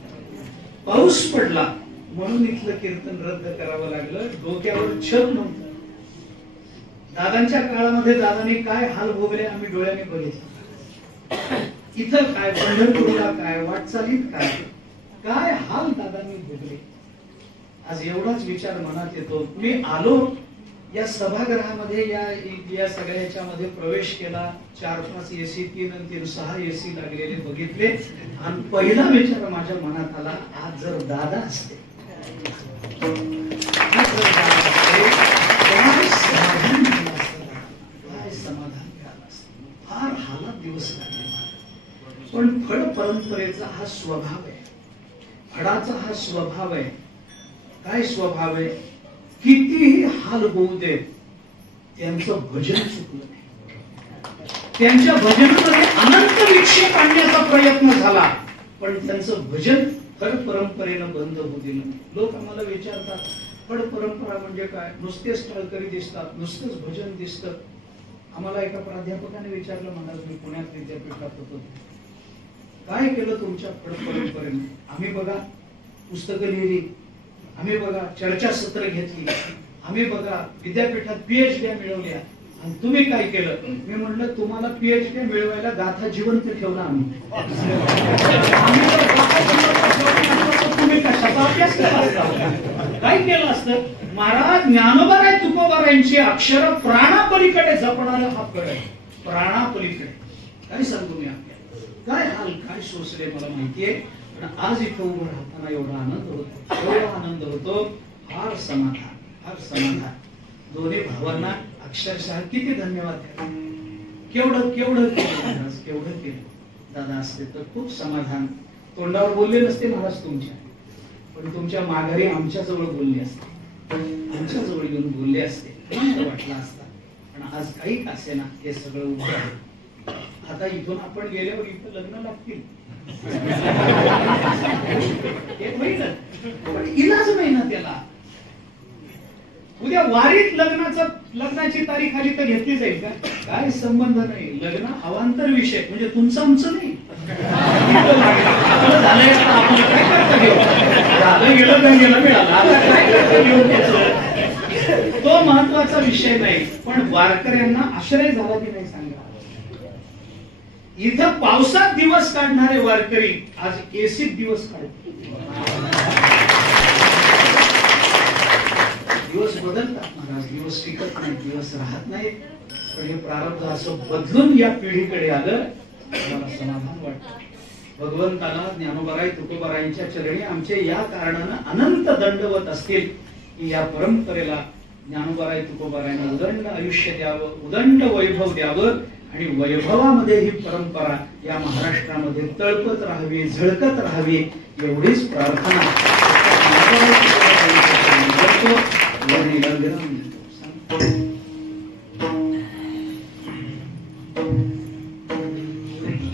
पाऊस पडला म्हणून इथलं कीर्तन रद्द करावं लागलं. डोक्यावर छत नव्हतं. दादांच्या काळामध्ये दादांनी काय हाल भोगले आम्ही डोळ्याने बघितलं. इथं काय, पंढरपूरला काय, वाटचालीत काय काय हाल दादांनी भोगले. आज एवढाच विचार मनात येतो. मी आलो या सभागृहामध्ये, या सगळ्याच्या मध्ये प्रवेश केला. 4-5 एसी, 3 आणि 3, 6 एसी लागलेले बघितले आणि पहिला विचार माझ्या मनात आला, आज जर दादा असते, फार हालात दिवस काढले. पण फड परंपरेचा हा स्वभाव आहे, फडाचा हा स्वभाव आहे. काय स्वभाव आहे? कितीही हाल होऊ देत, त्यांचं भजन चुकलं नाही. त्यांच्या भजनामध्ये अनंत विक्षेप आणण्याचा प्रयत्न झाला, पण त्यांचं भजन फड परंपरेनं बंद होऊ दिलं नाही. लोक आम्हाला विचारतात, फड परंपरा म्हणजे काय? नुसतेच टाळकरी दिसतात, नुसतंच भजन दिसतं. आम्हाला एका प्राध्यापकाने विचारलं, म्हणाल मी पुण्यात विद्यापीठात होतो, काय केलं तुमच्या फड परंपरेने? आम्ही बघा पुस्तकं लिहिली, आम्ही बघा चर्चासत्र घेतली, आम्ही बघा विद्यापीठात PhD मिळवल्या, आणि तुम्ही काय केलं? मी म्हटलं, तुम्हाला PhD मिळवायला गाथा जिवंत ठेवला आम्ही. तुम्ही कशाचा अभ्यास केला असता? काय केलं असतं? महाराज ज्ञानोबाराय तुकोबारायांची अक्षर प्राणापलीकडे जपणारा हा फड आहे. प्राणापलीकडे काय सांगू मी आपल्याला? काय हाल काय सोसले मला माहितीये. पण आज इथं उभं राहताना एवढा आनंद होतो, एवढा आनंद होतो. फार समाधान, फार समाधान. दोन्ही भावांना अक्षरशः किती धन्यवाद द्या. केवढं केवढं केलं महाराज, केवढं केलं. दादा असते तर खूप समाधान. तोंडावर बोलले नसते महाराज तुमच्या, पण तुमच्या माघारी आमच्या जवळ बोलले असते, आमच्या जवळ येऊन बोलले असते, आनंद वाटला असता. पण आज काही का असेना हे सगळं उभं आहे. आता इथून आपण गेल्यावर इथं लग्न लागतील, पण इलाज नाही ना त्याला. उद्या वारीत लग्नाची तारीख आली तर घेतली जाईल का? काय संबंध नाही. लग्न अवांतर विषय, म्हणजे तुमचं आमचं नाही. तो महत्वाचा विषय नाही. पण वारकऱ्यांना आश्रय झाला की नाही सांगा. इथं पावसात दिवस काढणारे वारकरी आज एसीत दिवस काढतात. दिवस बदलतात महाराज, दिवस टिकत नाही, दिवस राहत नाही. पण हे प्रारब्ध असं बदलून या पिढीकडे आलं, मला समाधान वाटतं. भगवंताला ज्ञानोबाराय तुकोबारायांच्या चरणी आमचे या कारणानं अनंत दंडवत असतील की या परंपरेला ज्ञानोबाराय तुकोबारायांना उदंड आयुष्य द्यावं, उदंड वैभव द्यावं, आणि वैभवामध्ये ही परंपरा या महाराष्ट्रामध्ये तळपत राहावी, झळकत राहावी, एवढीच प्रार्थना करतो.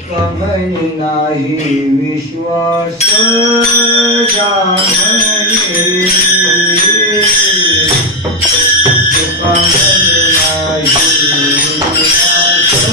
कमनी नाही विश्वास जामनी, कमनी नाही विश्वास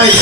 नाही